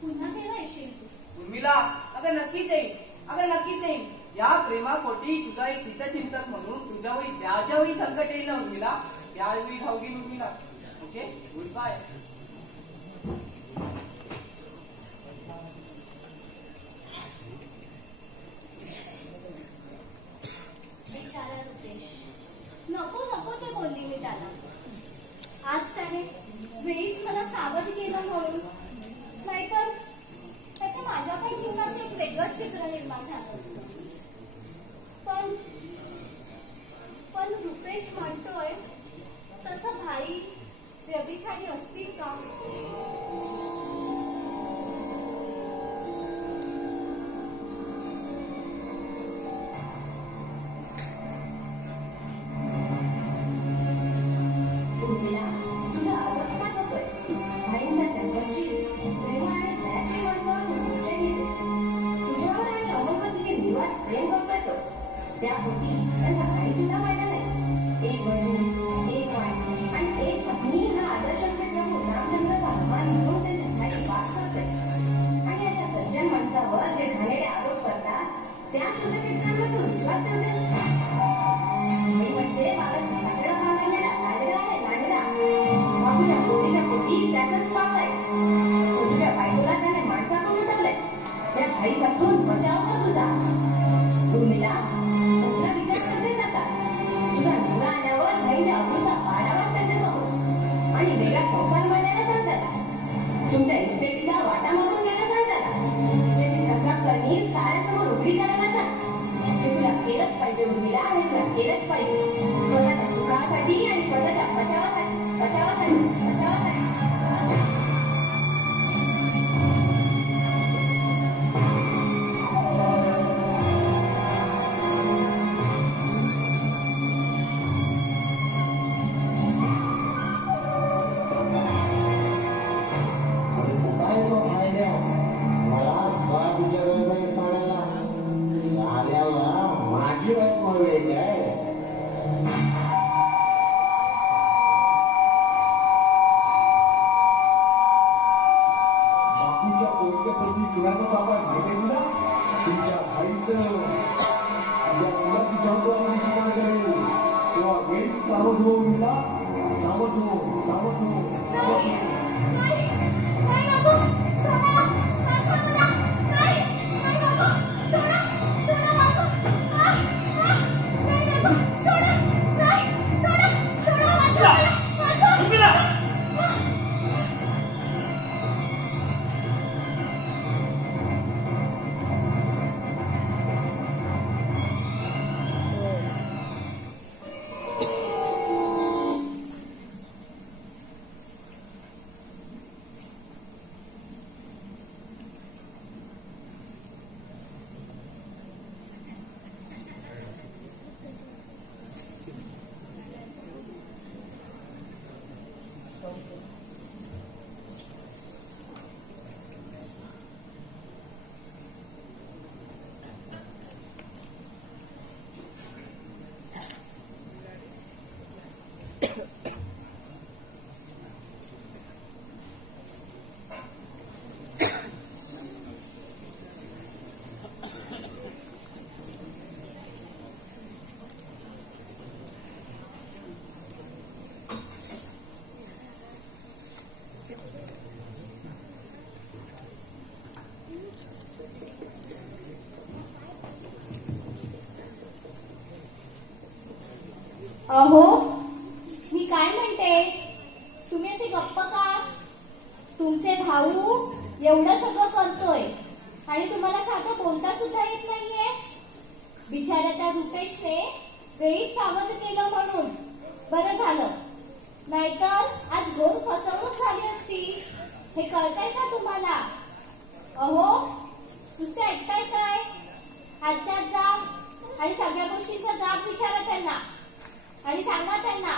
पुन्हा केव्हा येशील तू? उर्मिला, अगं नक्कीच येईन. या प्रेमापोटी तुझा एक हितचिंतक म्हणून तुझ्यावेळी ज्या ज्यावेळी संकट येईल ना उर्मिला त्यावेळी धावगी उर्मिला. Okay, good bye. बिचारा रुपेश, नको नको ते बोलली मी त्याला. आज त्याने वेळीच मला सावध केलं म्हणून, नाहीतर माझ्या पण जीवनाचं एक वेगळंच चित्र निर्माण झालं असतं. पण रुपेश म्हणतोय तसं भाई व्यभिचारी असतील का? त्यापोटी त्यांना काही सुद्धा फायदा नाही. एक वजन, एक वाण आणि एक पत्नी हा आदर्श प्रभू रामचंद्र भगवान म्हणून ते जगाची वास करतोय. आणि अशा सज्जन माणसावर जे घाणेरडे आरोप करतात त्या शुद्धचित्रांवर तू विश्वास ठेवतेस. म्हणजे बालक सगळं बांधलेला लांडगा आहे, लांडगा. बाबूच्या पोरीच्या पोटी त्याचंच पाप आहे. सोजूच्या बायकोला त्याने माणसाकडून उठवलंय. त्या घाईपासून बचाव कर तुझा. उर्मिला, तुला विचार करते नका. तुझा नवरा आल्यावर घाईच्या अमृता पाडावा त्याच्यासमोर आणि वेगळा संसार मांडायला सांग त्याला. तुमच्या इस्टेटीला वाटा मागून घ्यायला सांग त्याला. त्याची तक्रार करणी साऱ्यासमोर उघडी करायला सांग. हे तुला केलंच पाहिजे उर्मिला, हे तुला केलंच पाहिजे. स्वतःच्या सुखासाठी आणि स्वतःच्या बचावासाठी, बचावासाठी, बचावासाठी. अहो, मी काय म्हणते, तुम्ही असे गप्प का? तुमचे भाऊ एवढं सगळं करतोय आणि तुम्हाला साधं बोलता सुद्धा येत नाहीये. बिचाऱ्या त्या रुपेशने वेळीच सावध केलं म्हणून बरं झालं, नाहीतर आज घोर फसवणूक झाली असती. हे कळतंय का तुम्हाला? अहो, नुसते ऐकताय काय? आजच्या जाब आणि सगळ्या गोष्टींचा जाब विचारा त्यांना आणि सांगा त्यांना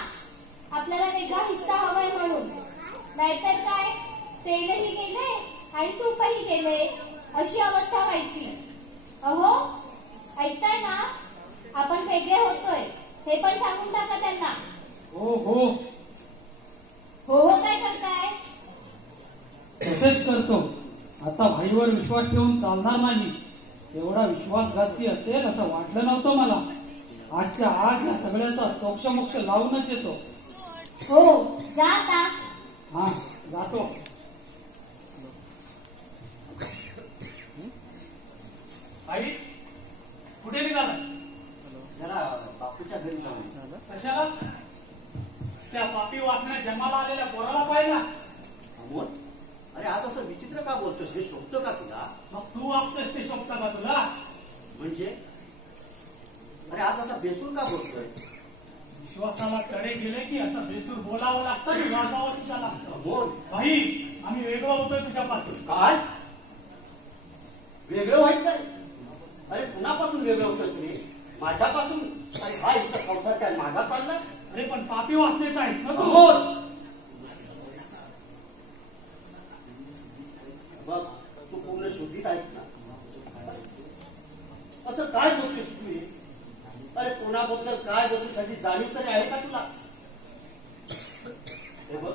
आपल्याला वेगळा हिस्सा हवाय म्हणून. नाहीतर काय, तेलही गेले आणि तूपही गेले अशी अवस्था व्हायची. अहो, ऐकताय ना, आपण वेगळे होतोय हे पण सांगून टाका त्यांना. हो हो हो हो काय करताय? तसेच करतो. आता भाईवर विश्वास ठेवून चालणार नाही. एवढा विश्वासघाती असेल असं वाटलं नव्हतं मला. आजच्या आज या सगळ्याचा मोक्ष लावूनच येतो. हो जा आता. हा जातो. आई कुठे निघाला? जरा बापूच्या घरी जाऊन. कशाला? त्या पापी वाचण्यात जन्माला आलेल्या पोराला पाहिला. अमोल, अरे आज असं विचित्र का बोलतोस? हे शोभतं का तुला? मग तू वागतोस ते शोभतं का तुला? म्हणजे अरे आज असा बेसूर का बोलतोय? विश्वासाला तडे गेले की असं बेसूर बोलावं लागतं आणि वागावं सुद्धा लागतं. अमोल, भाई आम्ही वेगळं होतोय तुझ्यापासून. काय वेगळं व्हायचंय? अरे कुणापासून वेगळं होतोस रे? माझ्यापासून? अरे हा इथं संसार काय माझा चाललाय? अरे पण पापी वाचण्याचा आहेस ना तू. अमोल, बघ तू पूर्ण शुद्धीत आहेस ना? असं काय बोलतोस तू हे? अरे कोणाबद्दल काय बोलतोस याची जाणीव तरी आहे का तुला? हे बघ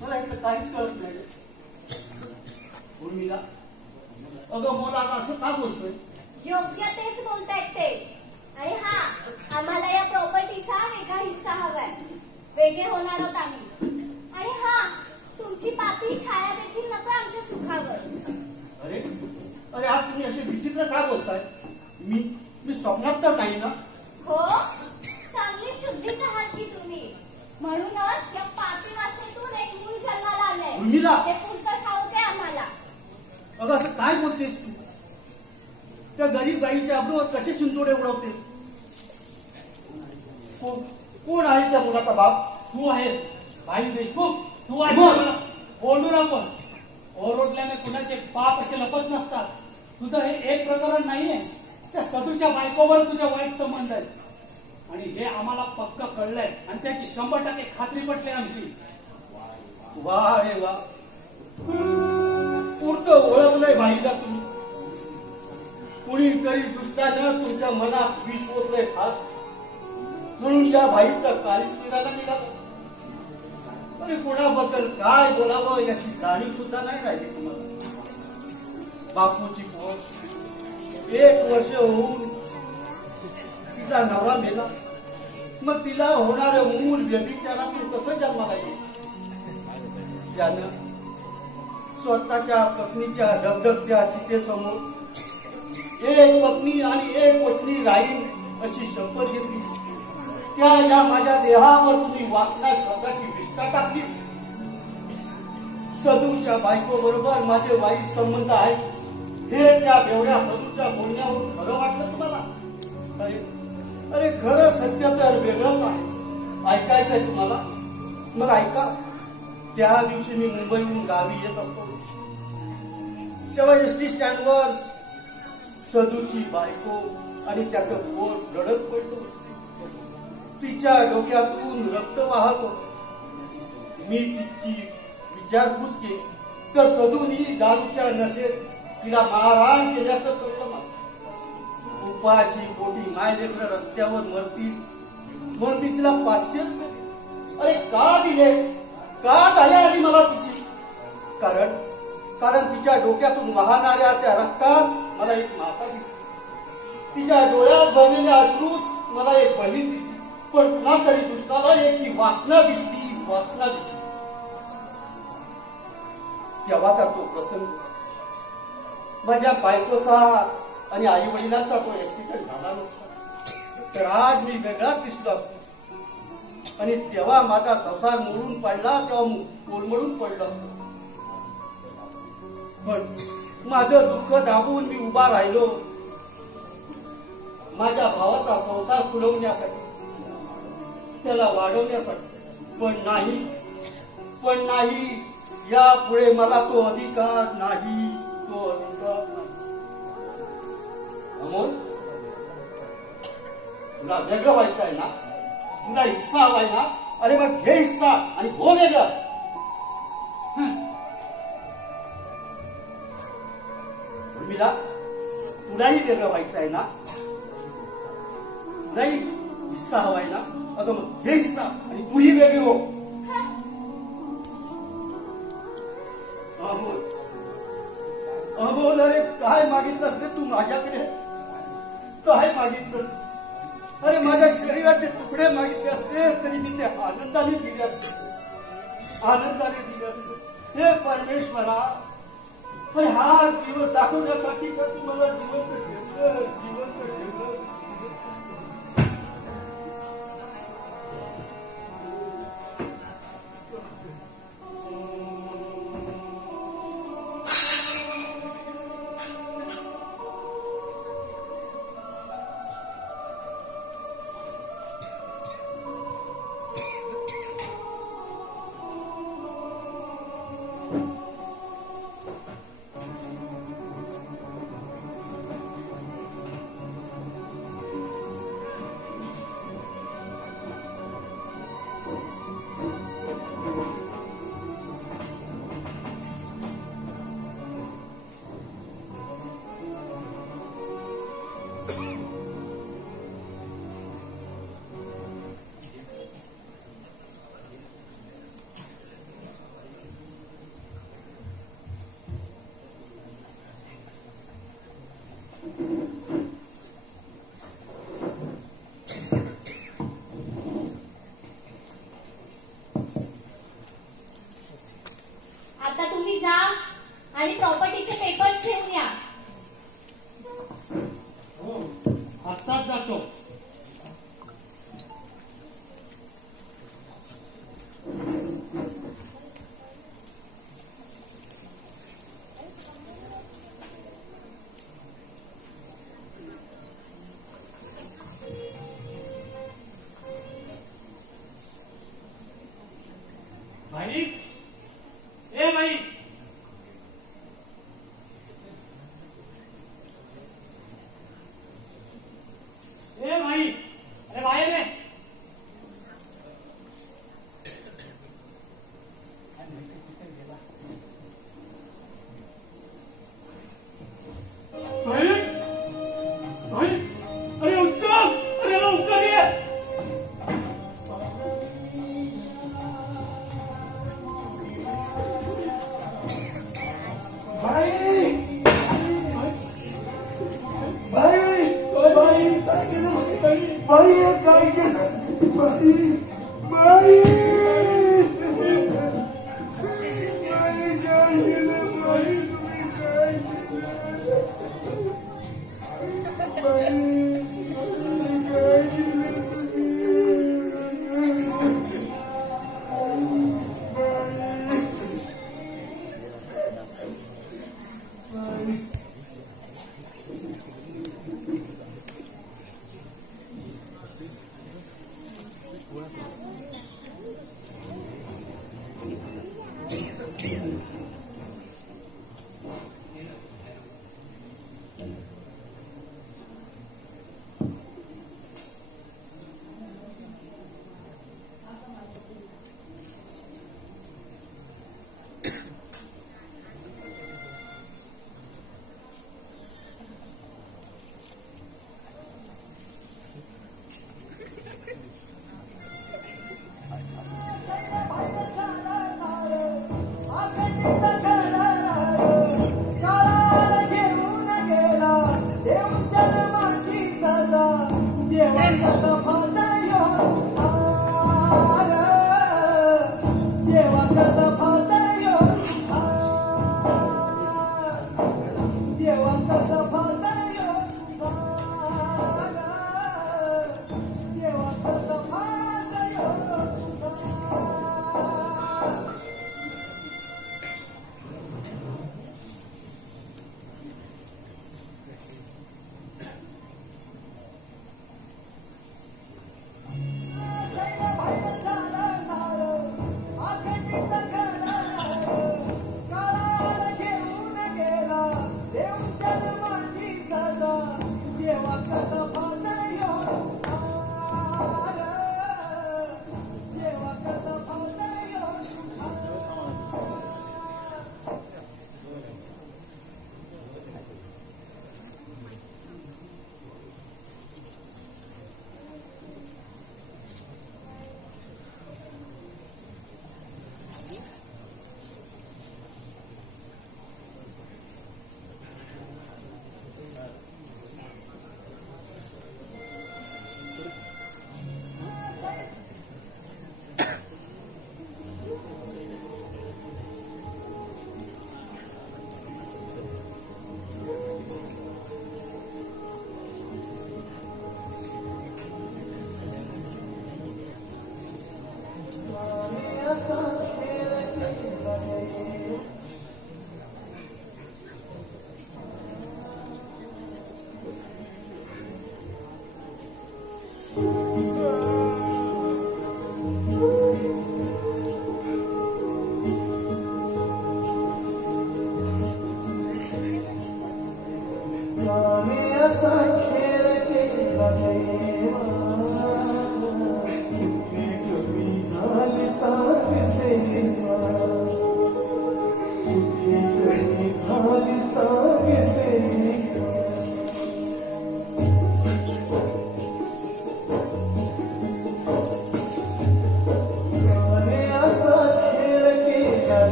मला इथलं काहीच कळत नाही. उर्मिला, अगं मोला असं का बोलतोय? योग्य तेच बोलतायत ते. आणि हा आम्हाला या प्रॉपर्टीचा वेगळा हिस्सा हवाय. वेगळे होणार आहोत आम्ही. आणि हा तुमची पापी छाया देखील नको आमच्या सुखावर. अरे अरे आज तुम्ही असे विचित्र का बोलताय? मी स्वप्नात तर नाही ना? हो चांगली शुद्धीत आहात की तुम्ही. म्हणूनच या पापी वासनेतून एक मूल जन्माला आलंय. उर्मिला, ते पुढचं ठाऊक आहे आम्हाला. अगं असं काय बोलतेस तू? त्या गरीब गाईच्या अब्रूवर कसे शिंतोडे उडवते? कोण आहे त्या मुलाचा बाप? तू आहेस भाई देशमुख. तू आहेस. बोल. बोलू नकोस. ओरडल्याने कुणाचे पाप असे लपत नसतात. तुझं हे एक प्रकरण नाहीये. त्या सदूच्या बायकोवर तुझे वाईट संबंध आहेत आणि हे आम्हाला पक्क कळलंय आणि त्याची 100% खात्री पटली आमची. वा रे वा, पुरतं ओळखलंय भाईला तुम्ही. कुणीतरी दुष्टानं तुमच्या मनात विष ओतलंय खास, म्हणून या भाईचं काळी चिराला निघालं. अरे कोणाबद्दल काय बोलावं याची जाणीव सुद्धा नाही राहिली तुम्हाला. बापूची पोर 1 वर्ष होऊन तिचा नवरा मेला. मग तिला होणारं मूल व्यभिचारातून कसं जन्माला येईल? त्यानं स्वतःच्या पत्नीच्या धगधगत्या चितेसमोर एक पत्नी आणि एक वचनी राहील अशी शपथ घेतली. त्या या माझ्या देहावर तुम्ही वासना शब्दाची विष्ठा टाकली. सदूच्या बायको बरोबर माझे वाईट संबंध आहेत हे त्या बेवड्या सदूच्या बोलण्यावरून खरं वाटलं तुम्हाला? अरे खरं सत्य तर वेगळंच आहे. ऐकायचंय तुम्हाला? मग ऐका. त्या दिवशी मी मुंबईहून गावी येत असतो तेव्हा एसटी स्टँडवर सदूची बायको आणि त्याचं पोट रडत पडतो. तिच्या डोक्यातून रक्त वाहत होतं. मी तिची विचारपूस केली तर सदूनी दारूच्या नशेत तिला मारहाण केल्याचं कळलं मला. उपाशी पोटी माय लेकरं रस्त्यावर मरतील म्हणून मी तिला 500 रुपये. अरे का दिले? का दया आली मला तिची? कारण तिच्या डोक्यातून वाहणाऱ्या त्या रक्तात मला एक माता दिसली. तिच्या डोळ्यात भरलेल्या अश्रूत मला एक बहीण दिसली. पण पुन्हा तरी दुष्टाला एक की वासना दिसली. तेव्हाचा तो प्रसंग माझ्या बायकोचा आणि आई वडिलांचा तो ऍक्सिडेंट झाला नसता तर आज मी वेगळाच दिसलो असतो. आणि तेव्हा माझा संसार मोडून पडला तेव्हा कोलमडून पडला. पण माझं दुःख दाबून मी उभा राहिलो माझ्या भावाचा संसार फुलवण्यासाठी, त्याला वाढवण्यासाठी. पण नाही यापुढे मला तो अधिकार नाही. अमोल, तुला वेगळं व्हायचं आहे ना? तुला हिस्सा हवाय ना? अरे मग घे हिस्सा आणि हो वेगळं. उर्मिला, तुलाही वेगळं व्हायचं आहे ना? तुलाही हिस्सा हवाय ना? अगं मग घे हिस्सा आणि तूही वेगळी हो. अबोल अरे काय मागितलंस रे तू माझ्याकडे? काय मागितलं? अरे माझ्या शरीराचे तुकडे मागितले असते तरी मी ते आनंदाने दिले असते, आनंदाने दिले असते. हे परमेश्वरा, पण हा दिवस दाखवण्यासाठी का तू मला जिवंत ठेवलं, जिवंत ठेवलं. आता तुम्ही जा आणि प्रॉपर्टीचे पेपर्स घेऊन या. हो, आत्ताच जातो. भाई, ए भाई, ए भाई, अरे बाहेर ये. भाई, भाई, अरे उत्तम, अरे लवकर ये.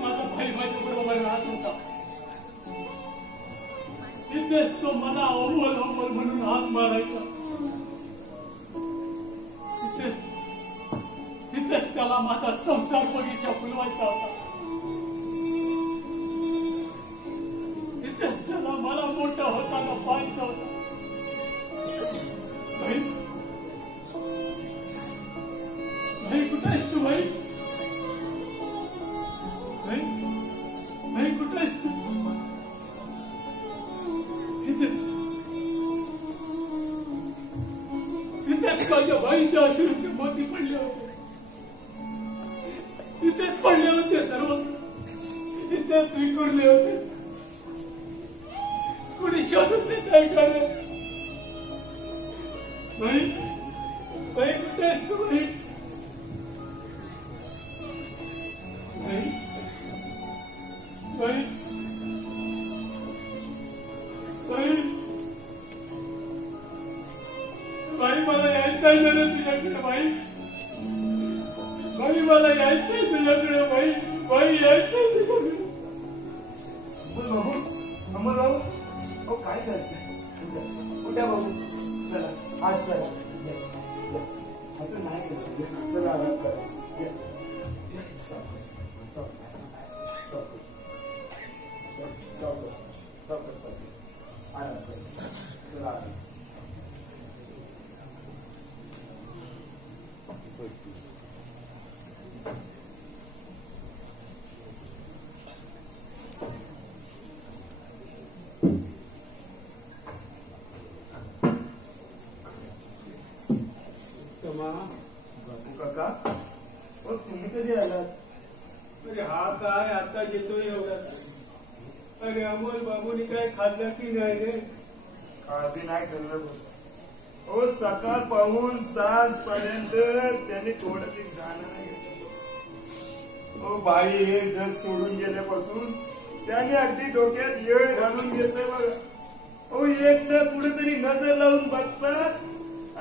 माझा भाई माझ्या बरोबर राहत होता. इथेच तो मला अव्वल अव्वल म्हणून हात मारायचा. इथेच त्याला माझा संसार बगीचा फुलवायचा होता. इथेच त्याला मला मोठा होताना पाहायचा होता. भाई भाई कुठे आहेस तू? भाई भाई भाई कुठे आहेस तू? इथेच माझ्या भाईच्या अश्रूचे मोती पडले होते. इथेच पडले होते सर्व. इथेच विखुरले होते. कुणी शोधून देत आहे का रे? भाई भाई कुठे आहेस तू? भाई भाई भाई भाई भाई मला यायचंय ना रे तुझ्याकडे. भाई भाई मला यायचंय तुझ्याकडे. भाई भाई यायचंय तुझ्याकडे. अमोल भाऊ हो काय करते? उठ्या भाऊ चला आज चला. असं नाही केलं. चला आराम करा. आराम करा. चला आराम. बापू काका हो तुम्ही कधी आलात? अरे हा काय आता येतोय एवढा. अरे अमोल बाबूनी काय खाल्लं की नाही रे? काळजी नाही ठरलं हो. सकाळ पाहून सांज पर्यंत त्यांनी थोडं ते गाणं नाही घेतलं हो. बाई हे जग सोडून गेल्यापासून त्याने अगदी डोक्यात येळ घालून घेतलं बघा हो. एकदा कुठेतरी नजर लावून बघतात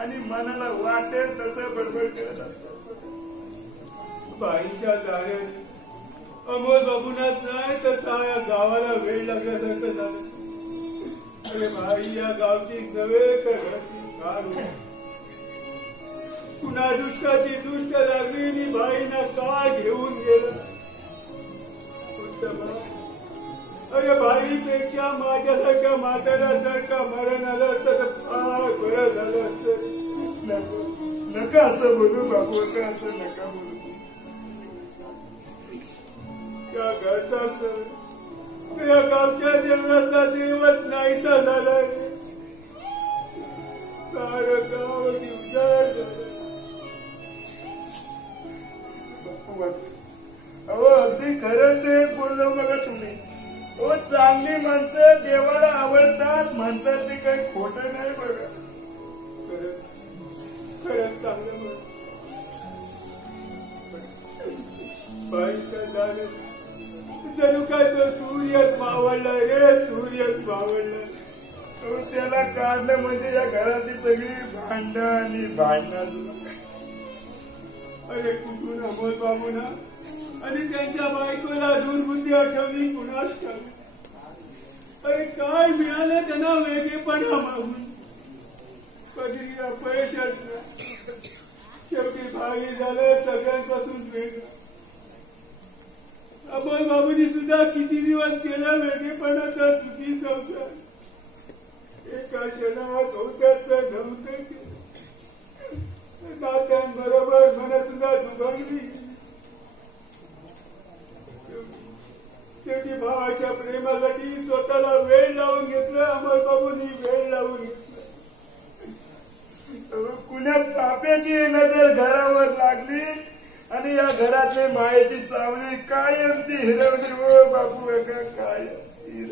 आणि मनाला वाटेल तसं बडबड करत असतात. बाईच्या दाऱ्याने अमोल बाबूनाच नाही तर साऱ्या गावाला वेळ लागल्यासारखं झालं. अरे बाई या गावची नव्हे तर घरची कार होती. पुन्हा दुष्टाची दुष्ट लागली आणि बाईना काय घेऊन गेलं. अरे बाईपेक्षा माझ्यासारख्या म्हातारा जर का मरण आलं असतं तर फार बरं झालं असतं. नका असं बोलू बापू. असं नका बोलू. या घरचा या गावच्या देवळातला देवच नाहीसा झालाय. सारं गाव उजाड बघा. खरंच चांगलं बघ. बाईच्या दारात जणू काय तो सूर्यच मावळला रे, सूर्यच मावळला. तो त्याला काढलं म्हणजे या घरातली सगळी भांडणं. अरे कुठून अमोल बाबू ना आणि त्यांच्या बायकोला दुर्बुद्धी आठवली कुणास ठाऊक. अरे काय मिळालं त्यांना वेगळेपणा मागून. कधी अपयशात शेवटी भागी झालं सगळ्यांपासून वेगळं. अमोल बाबूंनी सुद्धा किती दिवस केला वेगळेपणाचा सुखी संसार. एका क्षणात होत्याच नव्हतं. नात्यांबरोबर मन सुद्धा दुभंगली. शेवटी भावाच्या प्रेमासाठी स्वतःला वेळ लावून घेतलं. अमोल बाबूंनी वेळ लावून घेतलं. कुण्या पाप्याची नजर घरावर लागली आणि या घरातली मायेची चावली कायमची हिरवली. हो बापू बघा कायमची.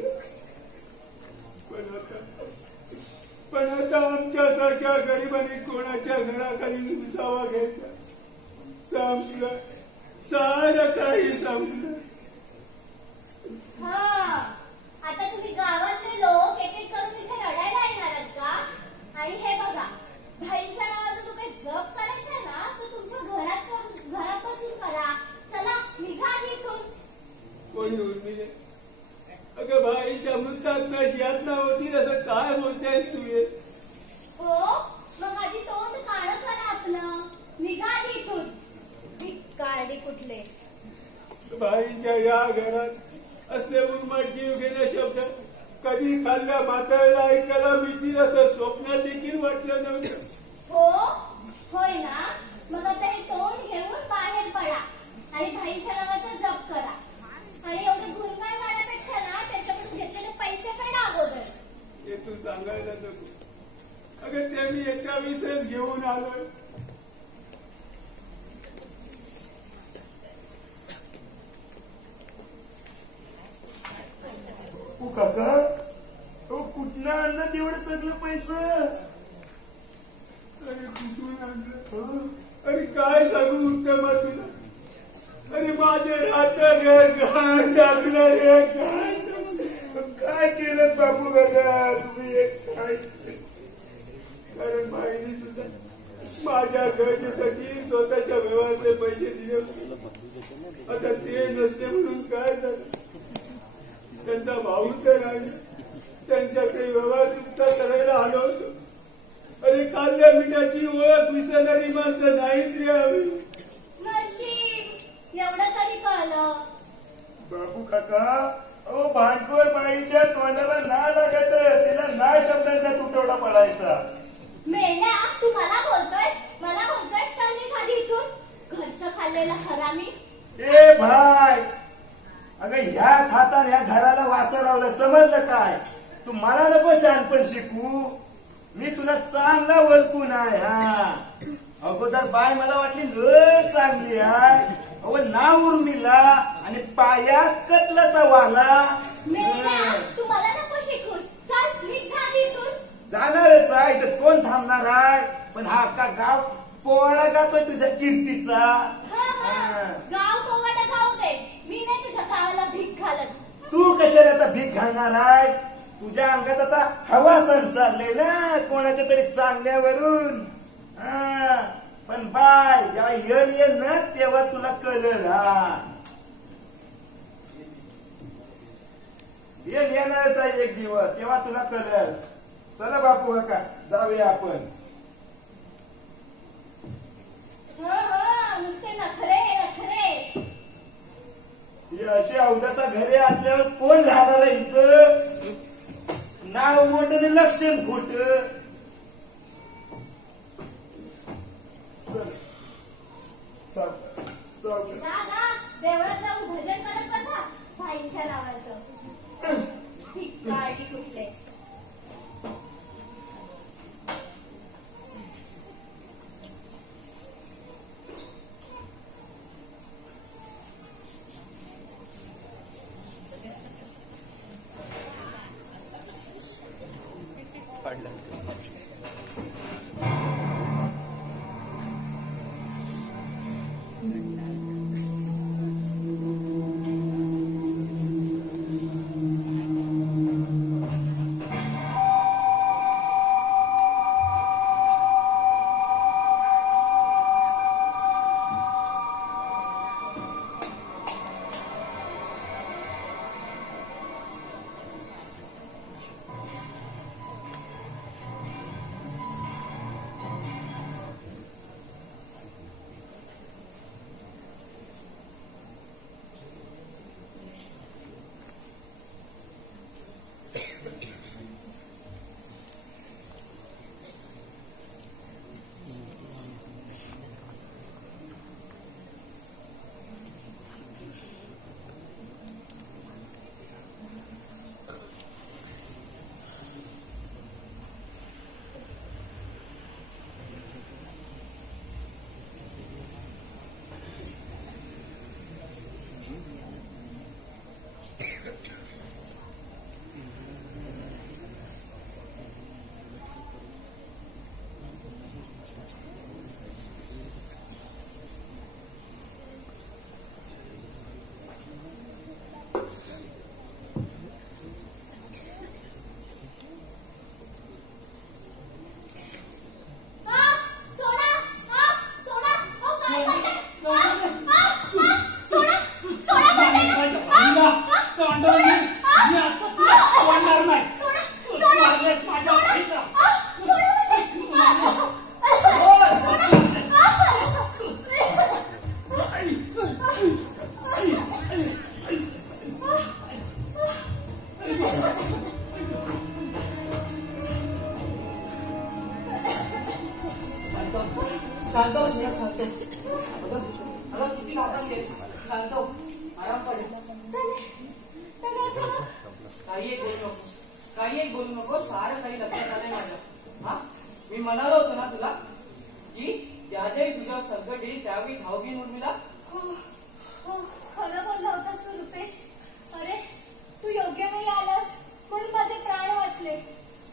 पण आता आमच्यासारख्या गरिबांनी कोणाच्या घराखाली विसावा घ्यायचा. संपलं, सारं काही संपलं. आता तुम्ही गावातले लोक एक एक करून इथे रडायला येणार आहात का? आणि हे बघा, भाईंच्या नावाचा जो काही जप करायचा ना तो तुमच्या घरात बसून करा. चला निघा इथून. कोणी उर्मिले? अगं भाईच्या मृतात्म्या यातना होती असं काय बोलतायस तू? हो, मग आधी तोंड काळं करा आपलं. निघा इथून. भिकारी कुठले. भाईच्या या घरात असले उन्माद जीव घेणे शब्द कधी खाल्ल्या माताला ऐकायला मिळतील असं स्वप्नात देखील वाटलं नव्हतं. हो, होय ना. मग आता हे तोंड घेऊन बाहेर पडा आणि भाईच्या नावाचा जप करा. आणि एवढे गुणगान गाण्यापेक्षा ना त्याच्याकडून घेतलेले पैसे फेडा अगोदर. हे तू सांगायला नको. अगं ते मी एका विषयच घेऊन आलोय. काका कुठनं आणलं तेवढं सगळं पैसे? अरे कुठून आणलं? अरे काय सांगू उत्तमा तुला. अरे माझे राहत घर टाकलं रे. काय केलं बापू बघा तुम्ही? काय कारण बाईने सुद्धा माझ्या गरजेसाठी स्वतःच्या व्यवहाराचे पैसे दिले. आता ते नसते म्हणून काय झालं. त्यांचा भाऊ तर आहे. त्यांच्याकडे व्यवहार चुकता करायला आलो होतो. अरे खाल्ल्या मिठाची ओळख विसरणारी माणसं नाहीच रे आम्ही. नशीब एवढं तरी कळलं. बापू काका अहो भांडखोर बाईच्या तोंडाला ना लागायचं. तिला ना शब्दांचा तुटवडा पडायचा. मेल्या तू मला बोलतोयस? चल निघा इथून. घरचं खाल्लेलं हरामी. ए भाई, अगं ह्याच हाताने ह्या घराला वाचा लावलं समजलं काय? तू मला नको शहाणपण शिकू. मी तुला चांगला ओळखून आहे. अगोदर बाय मला वाटली लय चांगली आहे. अहो नाव उर्मिला आणि पायात कतलाचा वाला. मेल्या तू मला नको शिकूस. चल निघा इथून. जाणारच आहे तर कोण थांबणार आहे. पण हा अख्खा गाव पोवाडा गातोय तुझ्या कीर्तीचा. गाव पोवाडा गाव दे. मी नाही तुझ्या गावाला भीक घालत. तू कशाला आता भीक घालणार आहेस? तुझ्या अंगात आता हवा संचारले ना कोणाच्या तरी सांगण्यावरून. पण बाय जेव्हा येईल ना तेव्हा तुला कळेल. येणारच आहे एक दिवस तेव्हा तुला कळेल. चला बापू काका जाऊया आपण. नुसते नखरे नखरे. अशी अवदासा घरी असल्यावर कोण राहणार आहे इथं? नाव मोठं आणि लक्षण खोट. दादा देवळात जाऊन भजन करत बसा भाईंच्या नावाचं. भिकारी कुठले. काढलं. शांत हो तुला, शांत हो. अगं किती घाबरतेस? शांत हो, आराम पडेल. त्याने अचानक काही एक बोलू नको, काही एक बोलू नको. सारं काही लक्षात आलंय माझ्या. हा, मी म्हणालो होतो ना तुला की ज्याच्याही तुझ्यावर संकट येईल त्यावेळी धाव घेऊन उर्मिला. खरं बोलला होतास तू रुपेश. अरे तू योग्य वेळी आलास म्हणून माझे प्राण वाचले.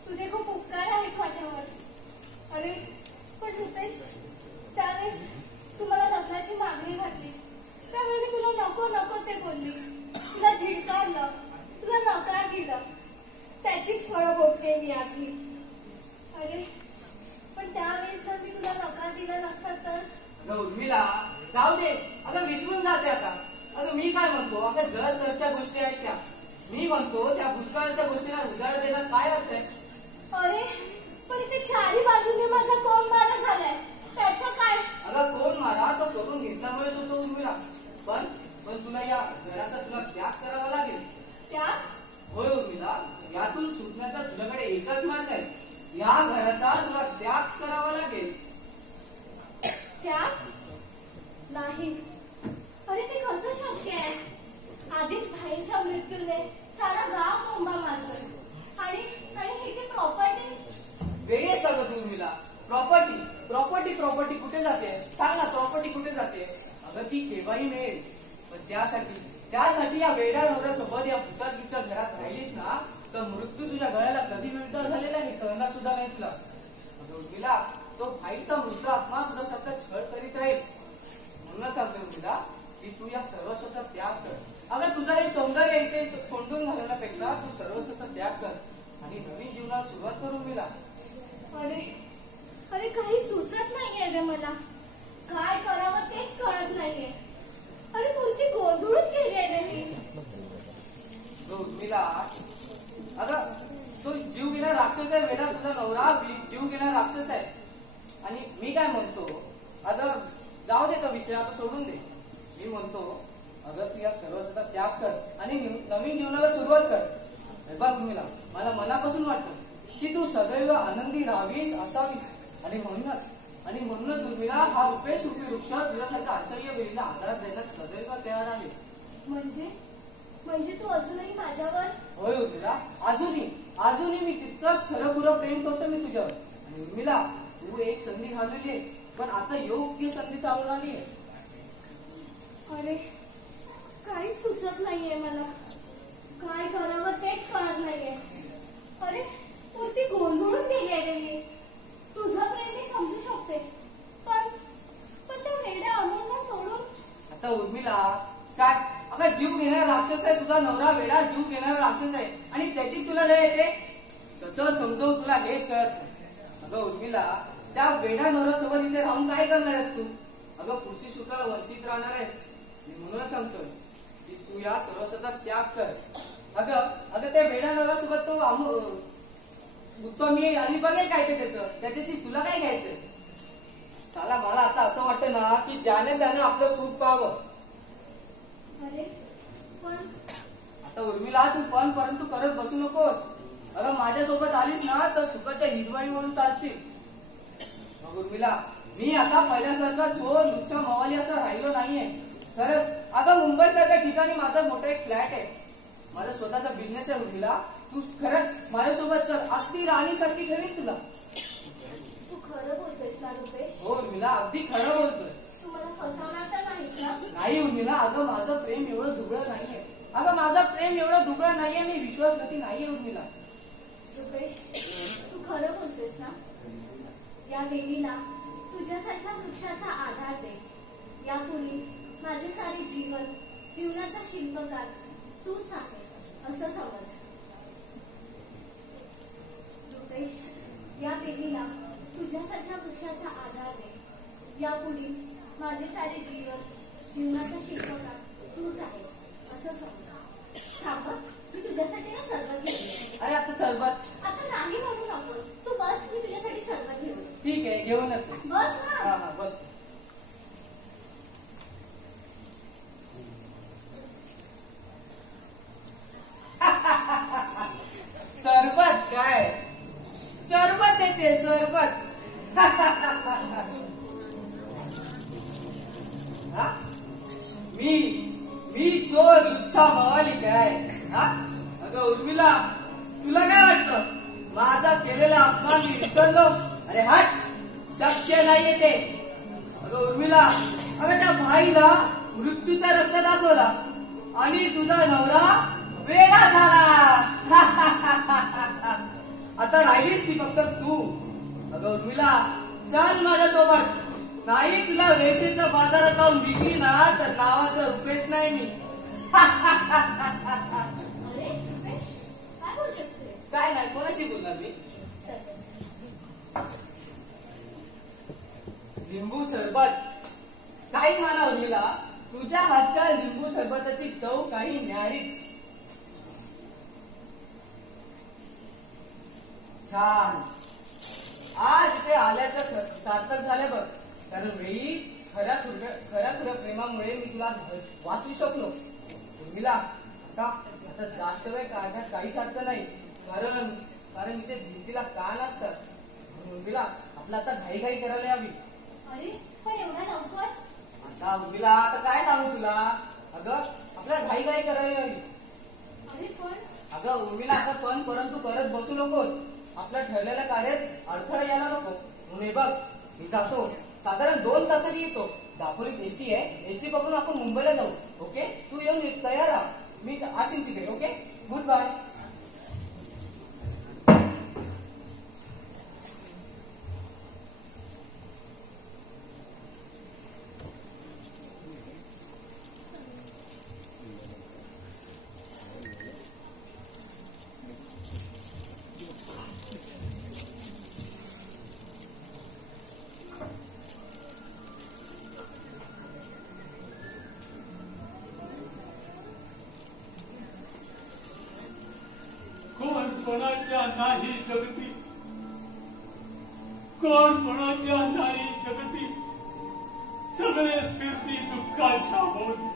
तुझे खूप उपकार आहेत माझ्यावर. अरे पण रुपेश, त्यावेळेस तू मला लग्नाची मागणी घातली. त्यावेळी मी तुला नको नको ते बोलली, तुला झिडकारलं, तुला नकार दिलं. त्याचीच फळं भोगते मी आज मी. अरे पण त्यावेळेस जर मी तुला नकार दिला नसता तर. अगं उर्मिला, जाऊ दे. अगं विसरून जाते आता. अगं मी काय म्हणतो, अगं जर तरच्या गोष्टी आहेत त्या, मी म्हणतो त्या भूतकाळाच्या गोष्टीला उजाळ द्यायला काय अर्थ आहे? अरे पण इथे चारी बाजूने माझा कोण मारा झालाय, त्याचं काय? अगं कोण मारा तो करून घेतल्यामुळेच होतो उर्मिला. पण तुला या घराचा तुला त्याग करावा लागेल. त्याग? होय उर्मिला, यातून सुटण्याचा तुझ्याकडे एकच मार्ग आहे. या घराचा तुला त्याग करावा लागेल. त्याग? नाही. अरे ते कसं शक्य आहे? आधीच भाईंच्या मृत्यूने सारा गाव कोंबा मारतोय आणि हे ते प्रॉपर्टी. वेळी सांगत उर्मिला, प्रॉपर्टी कुठे जाते? सांग ना, प्रॉपर्टी कुठे जाते? अगं ती केव्हाही मिळेल, पण त्यासाठी या वेड्या नवऱ्यासोबत या भूताच्या घरात राहिलीस ना तर मृत्यू तुझ्या गळ्याला कधी मिळता झालेला हे कळणार सुद्धा नाही तुला. अगं उर्मिला, तो भाईचा मृत आत्मा तुला सतत छळ करीत राहील. म्हणून सांगतो उर्मिला की तू या सर्वस्वाचा त्याग कर. अगं तुझं हे सौंदर्य इथे कोंडून घालण्यापेक्षा तू सर्वस्वाचा त्याग कर आणि नवीन जीवनाला सुरुवात कर उर्मिला. अरे काही सुचत नाहीये रे मला. काय करावं तेच कळत नाहीये. अरे कोणती गोंधळच केली आहे रे मी. उर्मिला, अगं तो जीव घेणार राक्षस आहे बेटा. तुझा नवरा जीव घेणार राक्षस आहे. आणि मी काय म्हणतो, अगं जाऊ दे तो विषय, आता सोडून दे. मी म्हणतो अगं तू या सर्वस्वाचा त्याग कर आणि नवीन जीवनाला सुरुवात कर. बघ उर्मिला, मला मनापासून वाटतं की तू सदैव आनंदी राहावीस, असावीस. आणि म्हणूनच उर्मिला हा रुपेश रूपी वृक्ष तुझ्यासारख्या असह्य वेळीला आधार द्यायला सदैव तयार आहे. म्हणजे तू अजूनही माझ्यावर? होय उर्मिला, अजूनही मी तितकंच खरं प्रेम करतो मी तुझ्यावर. आणि उर्मिला, तू एक संधी घालवली आहे, पण आता योग्य संधी चालून आली आहे. अरे काहीच सुचत नाहीये मला. काय करावं तेच कळत नाहीये. अरे ती गोंधळून गेली आहे रे मी. तुझं प्रेम मी समजू शकते, पण त्या वेड्या अमोलला सोडून. आता उर्मिला काय, अगं जीव घेणारा राक्षस आहे तुझा नवरा. वेडा जीव घेणारा राक्षस आहे आणि त्याची तुला लय येते. कसं समजवू तुला हेच कळत नाही. अगं उर्मिला, त्या वेडा नवऱ्यासोबत इथे राहून काय करणार आहेस तू? अगं पुढची सुखाला वंचित राहणार आहेस. मी म्हणूनच सांगतोय की तू या सर्वस्वाचा त्याग कर. अगं त्या वेडा नवऱ्यासोबत तो उत्तमी आणि बघे काय ते त्याच्याशी तुला काय घ्यायचंय? साला मला आता असं वाटतं ना की ज्याने त्याने आपलं सुख पाहावं. अरे पण आता उर्मिला, तू परंतु करत बसू नकोस. अगं माझ्यासोबत आलीस ना तर सुखाच्या हिरवाईवरून चालशील. मग उर्मिला, मी आता पहिल्यासारखा चोर लुच्चा मवाली असं राहिलो नाहीये. खरंच अगं मुंबईसारख्या ठिकाणी माझा मोठा एक फ्लॅट आहे. माझा स्वतःचा बिझनेस आहे. उर्मिला, तू खरंच माझ्यासोबत चल, अगदी राणीसारखी ठेवीन तुला. तू खरं बोलतोयस ना रुपेश? हो उर्मिला, अगदी खरं बोलतोय. तू मला फसवणार तर नाहीस ना? नाही उर्मिला, अगं माझं प्रेम एवढं दुबळं नाहीये. मी विश्वासघाती नाहीये उर्मिला. रुपेश, तू खरं बोलतोयस ना? या वेळीला तुझ्यासारख्या वृक्षाचा आधार दे. यापुढे माझे सारे जीवनाचा शिल्पकार तूच आहेस असं समज. रुपेश, या वेळीला तुझ्यासारख्या वृक्षाचा आधार दे. यापुढे माझे सारे जीवनाचा शिल्पकार तूच आहेस असं समज. थांब, मी तुझ्यासाठी ना सरबत घेऊन. अरे आता सरबत? आता नाही म्हणू नकोस. तू बस, मी तुझ्यासाठी सरबत घेऊन. ठीक आहे, घेऊनच बस ना. हा बस. सरबत काय? सरबत येते, सरबत. हा? मी चोर लुच्छा मवाली काय हा? अगं उर्मिला, तुला काय वाटतं माझा केलेला अपमान मी विसरलो? अरे हट, शक्य नाहीये ते. अगं उर्मिला, अगं त्या भाईला मृत्यूचा रस्ता दाखवला आणि तुझा नवरा वेडा झाला. आता राहिलीस ती फक्त तू. अगं उर्मिला, चल माझ्यासोबत. नाही तुला वेसेच्या बाजारात जाऊन विकली ना तर नावाचं रुपेश नाही मी. अरे रुपेश, काय बोलतोस तू? काय नाही, कोणाशी बोलणार मी? लिंबू सरबत काही म्हणा उरलेला, तुझ्या हातच्या लिंबू सरबताची चव काही न्यारीच. छान, आज इथे आल्याचं सार्थक झालं बघ. कारण वेळी खऱ्या खुऱ्या प्रेमामुळे मी तुला वाचू शकलो. उर्मिला, आता जास्त वेळ काढण्यात काहीच अर्थ नाही. कारण इथे भिंतीला कान असतात. उर्मिला, आपला आता घाई करायला यावी. अरे पण एवढा लवकर? आता उर्मिला, आता काय सांगू तुला? अगं आपल्याला घाई करायला यावी. अरे पण अगं उर्मिला, आता पण परंतु करत बसू नकोस. आपल्या ठरलेल्या कार्यात अडथळा यायला नको. म्हणून हे बघ, मी जातो. साधारण 2 तासांनी येतो. दापोलीत एसटी आहे. एसटी पकडून आपण मुंबईला जाऊ. ओके, तू येऊन तयार राहा. मी असेल तिथे. Okay, good bye. कोणाच्या नाही जगती, कोणाच्या नाही जगती, सगळे फिरती दुःखाच्या भोवती.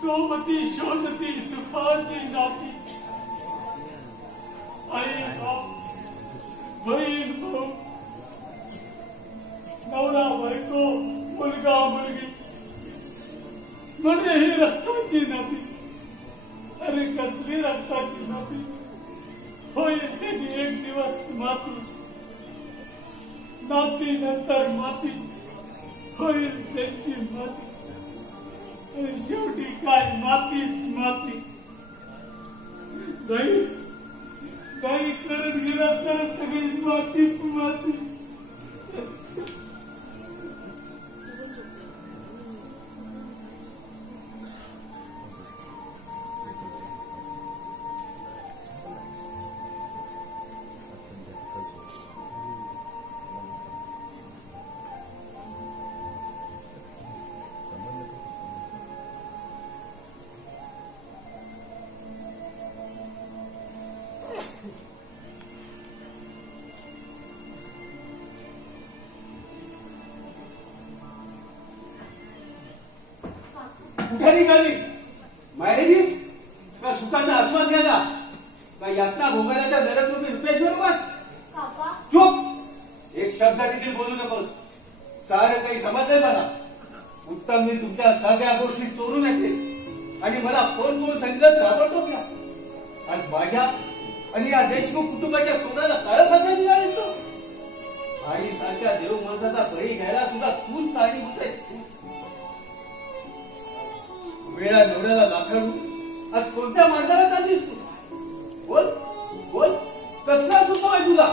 सोबती शोधती सुखाची नाती, आई बाप, बहीण भाऊ, नवरा बायको, मुलगा मुलगी, म्हणे ही रक्ताची नाती. अरे कसली रक्ताची नाती, होईल त्याची एक दिवस माती, नाती नंतर माती, होईल त्यांची माती. आणि शेवटी काय मातीच माती. गाई करत गेला करत सगळी मातीच माती. कुठे निघाली? माहेरी का सुखाचा आस्वाद घ्यायला, का यातना भोगायला दरक तुम्ही रुपेश बरोबर? काका, चूप, एक शब्द देखील बोलू नकोस. सारं काही समजलंय मला. उत्तम मी तुमच्या सगळ्या गोष्टी चोरून येते आणि मला फोन करून सांगितलं घाबरतो का? आज माझ्या आणि या देशमुख कुटुंबाच्या तोंडाला काळ फसा दिला तो. आई सारख्या देव माणसाचा बळी घ्यायला सुद्धा तूच कारणीभूत आहे. वेळा नवऱ्याला लाथाडून आज कोणत्या मार्गाला चाललीस तू? बोल बोल, कसला सुखाव आहे तुला?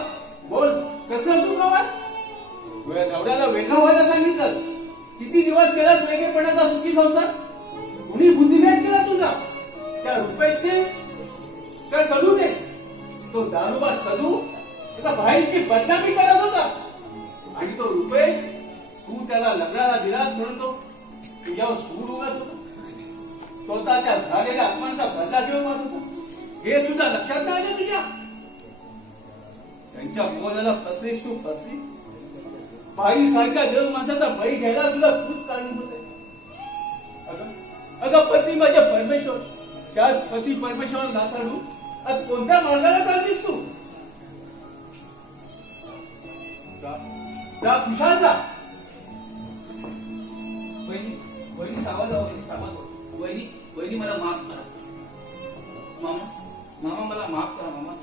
बोल, कसला सुखाव आहे? तुझ्या नवऱ्याला वेगळं व्हायला सांगितलं. किती दिवस केलास वेगळेपणाचा सुखी संसार? कुणी बुद्धिभेद केला तुझा? त्या रुपेशने, त्या सदूने? तो दारूबा सदू एका बाहेरची बदनामी करत होता आणि तो रुपेश, तू त्याला लग्नाला दिलास म्हणून तो तुझ्यावर सूड उगत होता. स्वतःच्या झालेल्या अपमानाचा बदला घेऊन मारत होता. हे सुद्धा लक्षात नाही आलं तुझ्या? त्यांच्या बोलाला फसलीस तू, फसली. बाई सारख्या देव माणसाचा बळी घ्यायला सुद्धा तूच कारणीभूत आहे. अगं पती माझ्या परमेश्वर, त्याच पती परमेश्वराला नाचाडू आज कोणत्या मार्गाला चाललीस तू? जा, कुशाल जा. वहिनी मला माफ करा. मामा मामा मला माफ करा मामा.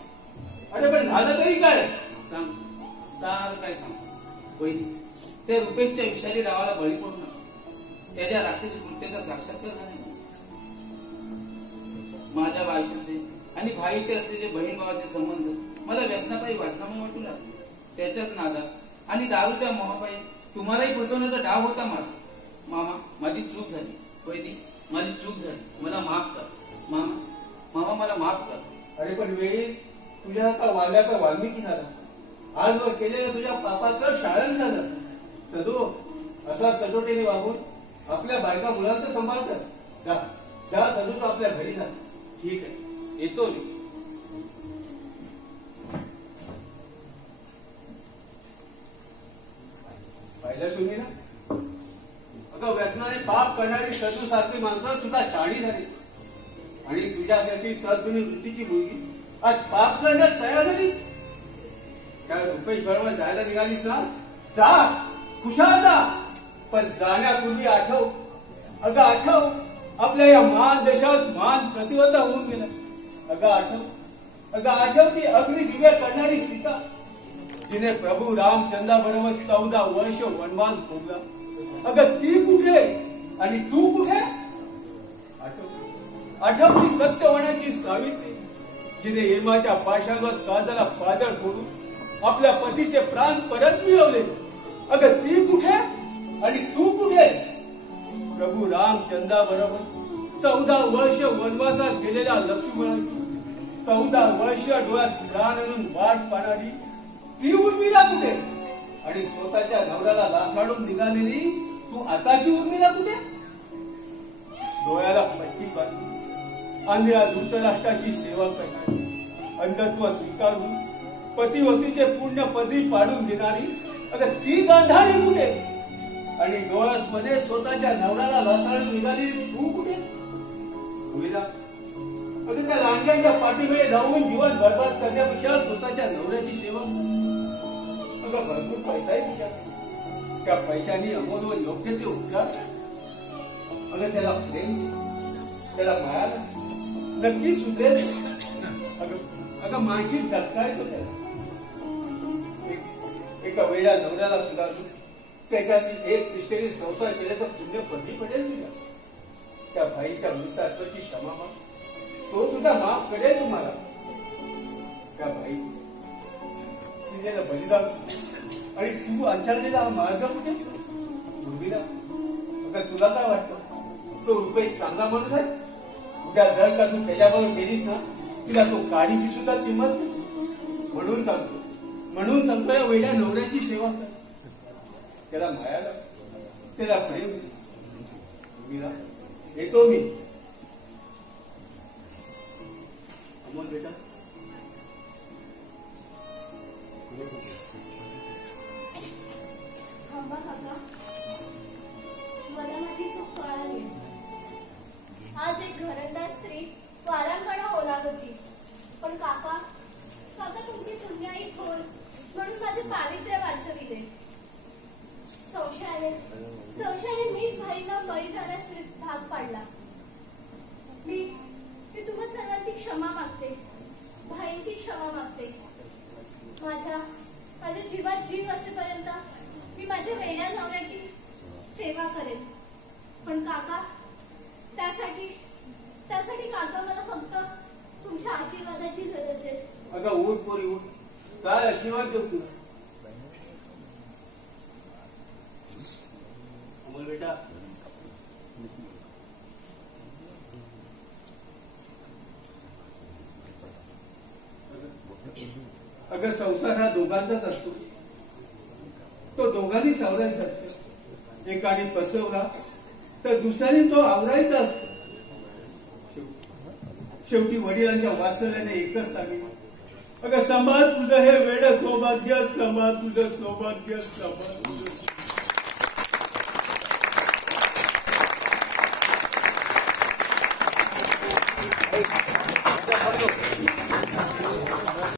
अरे पण झालं तरी काय? सांग सार काय सांग. वहिनी त्या रुपेशच्या विषारी डावाला बळी पडू नका. त्याच्या राक्षसी कृत्याचा साक्षात्कार झाला. माझ्या बायकोचे आणि भाईचे असलेले बहीण भावाचे संबंध मला व्यसनापायी वासनामय वाटू लागले. त्याच्याच नादात आणि दारूच्या मोहापायी तुम्हालाही फसवण्याचा डाव होता माझा. मामा माझी चूक झाली. वैदी माझी चूक झाली. मला माफ कर मामा. मामा मला माफ कर. अरे पण वेळी तुझ्या हाता वाल्याचा वाल्मिकी झाला. आजवर केलेलं तुझ्या पापाचं शाळण झालं. सदो असा सजोटेने वागून आपल्या बायका मुलांचं सांभाळतात. जा सदू तो आपल्या घरी जा. ठीक आहे येतो मी. पाहिलं तुम्ही ना अगं व्यसनाने पाप करणारी सदू सारखी माणसं सुद्धा शाणी झाली. आणि तुझ्यासाठी सद्गुणी वृत्तीची मुलगी आज पाप करण्यास तयार झालीस. काय रुपेश बरोबर जायला निघालीस ना? जा खुशाल जा. पण जाण्यापूर्वी आठव अगं आठव आपल्या या महान देशात महान प्रतिवता होऊन गेला. अगं आठव ती अग्नी दिव्य करणारी सीता जिने प्रभू रामचंद्राबरोबर 14 वर्ष वनवास भोगला. अगं ती कुठे आणि तू कुठे? आठव ती सत्यवनाची सावित्री जिने हेमाच्या पाशांवर काजाला पादर फोडून आपल्या पतीचे प्राण परत मिळवले. अगं ती कुठे आणि तू कुठे? प्रभू रामचंद्राबरोबर 14 वर्ष वनवासात गेलेल्या लक्ष्मणाची 14 वर्ष डोळ्यात प्राण आणून वाट पाहणारी ती उर्मिला कुठे? आणि स्वतःच्या नवऱ्याला लाथाडून निघालेली तू आताची उर्मिला कुठे? डोळ्याला पट्टी बांधून आंध्या धृतराष्ट्राची सेवा करणारी, अंधत्व स्वीकारून पतिवतीचे पुण्य पदरी पाडून घेणारी अगं ती गांधारी कुठे? आणि डोळ्यामध्ये स्वतःच्या नवऱ्याला लाथाडून निघाली तू कुठे? उर्मिला अगं त्या लांडग्यांच्या पाठीमध्ये जाऊन जीवन बरबाद करण्यापेक्षा स्वतःच्या नवऱ्याची सेवा. अगं भरपूर पैसाही तुझ्याकडे. त्या पैशाने अमोल व योग्य ते उपचार. अगं त्याला प्रेम त्याला माया नक्की सुधरेल. अगं मानसिक धक्का येतो त्याला. एका वेळा नवऱ्याला सुधारून त्याच्याशी एक निष्ठेने संसार केल्याचं पुण्य पदरी पडेल तुझ्या. त्या भाईच्या मृतात्वाची क्षमा माग. तो सुद्धा माफ करेल तुम्हाला. त्या भाई दिलेलं बलिदान आणि तू आचरलेला मार्ग कुठे? उर्मिला अगं तुला काय वाटतं तो रुपेश चांगला माणूस आहे? उद्या जर का तू त्याच्याबरोबर गेलीस ना तुला तो काडीची सुद्धा किंमत नाही. म्हणून सांगतो या वेड्या नवऱ्याची सेवा कर. त्याला माया लाग. त्याला प्रेम. उर्मिला येतो मी. अमोल बेटा थांबा काका. मला माझी चूक कळाली. आज एक घरंदाज स्त्री वारांगण ओलात होती. पण काका तुमची पुण्याई थोर म्हणून माझे पावित्र्य वाचविले. संशयाने मीच भाईंना बळी जाण्यास भाग पाडला. मी तुम्हा सर्वांची क्षमा मागते. भाईंची क्षमा मागते. माझ्या जीवात जीव असेपर्यंत मी माझ्या वेड्या नवऱ्याची सेवा करेन. पण काका त्यासाठी काका मला फक्त तुमच्या आशीर्वादाची गरज आहे. अगं उठ पोरी उठ. काय आशीर्वाद देऊ तुला? अमोल बेटा अगं संसार हा दोघांचाच असतो. तो दोघांनी सावरायचा असतो. एकाने फसवला तर दुसऱ्याने तो आवरायचा असतो. शेवटी वडिलांच्या वात्सल्याने एकच सांगितलं अगं सांभाळ तुझं हे वेड सौभाग्य. सांभाळ तुझं सौभाग्य. सांभाळ तुझं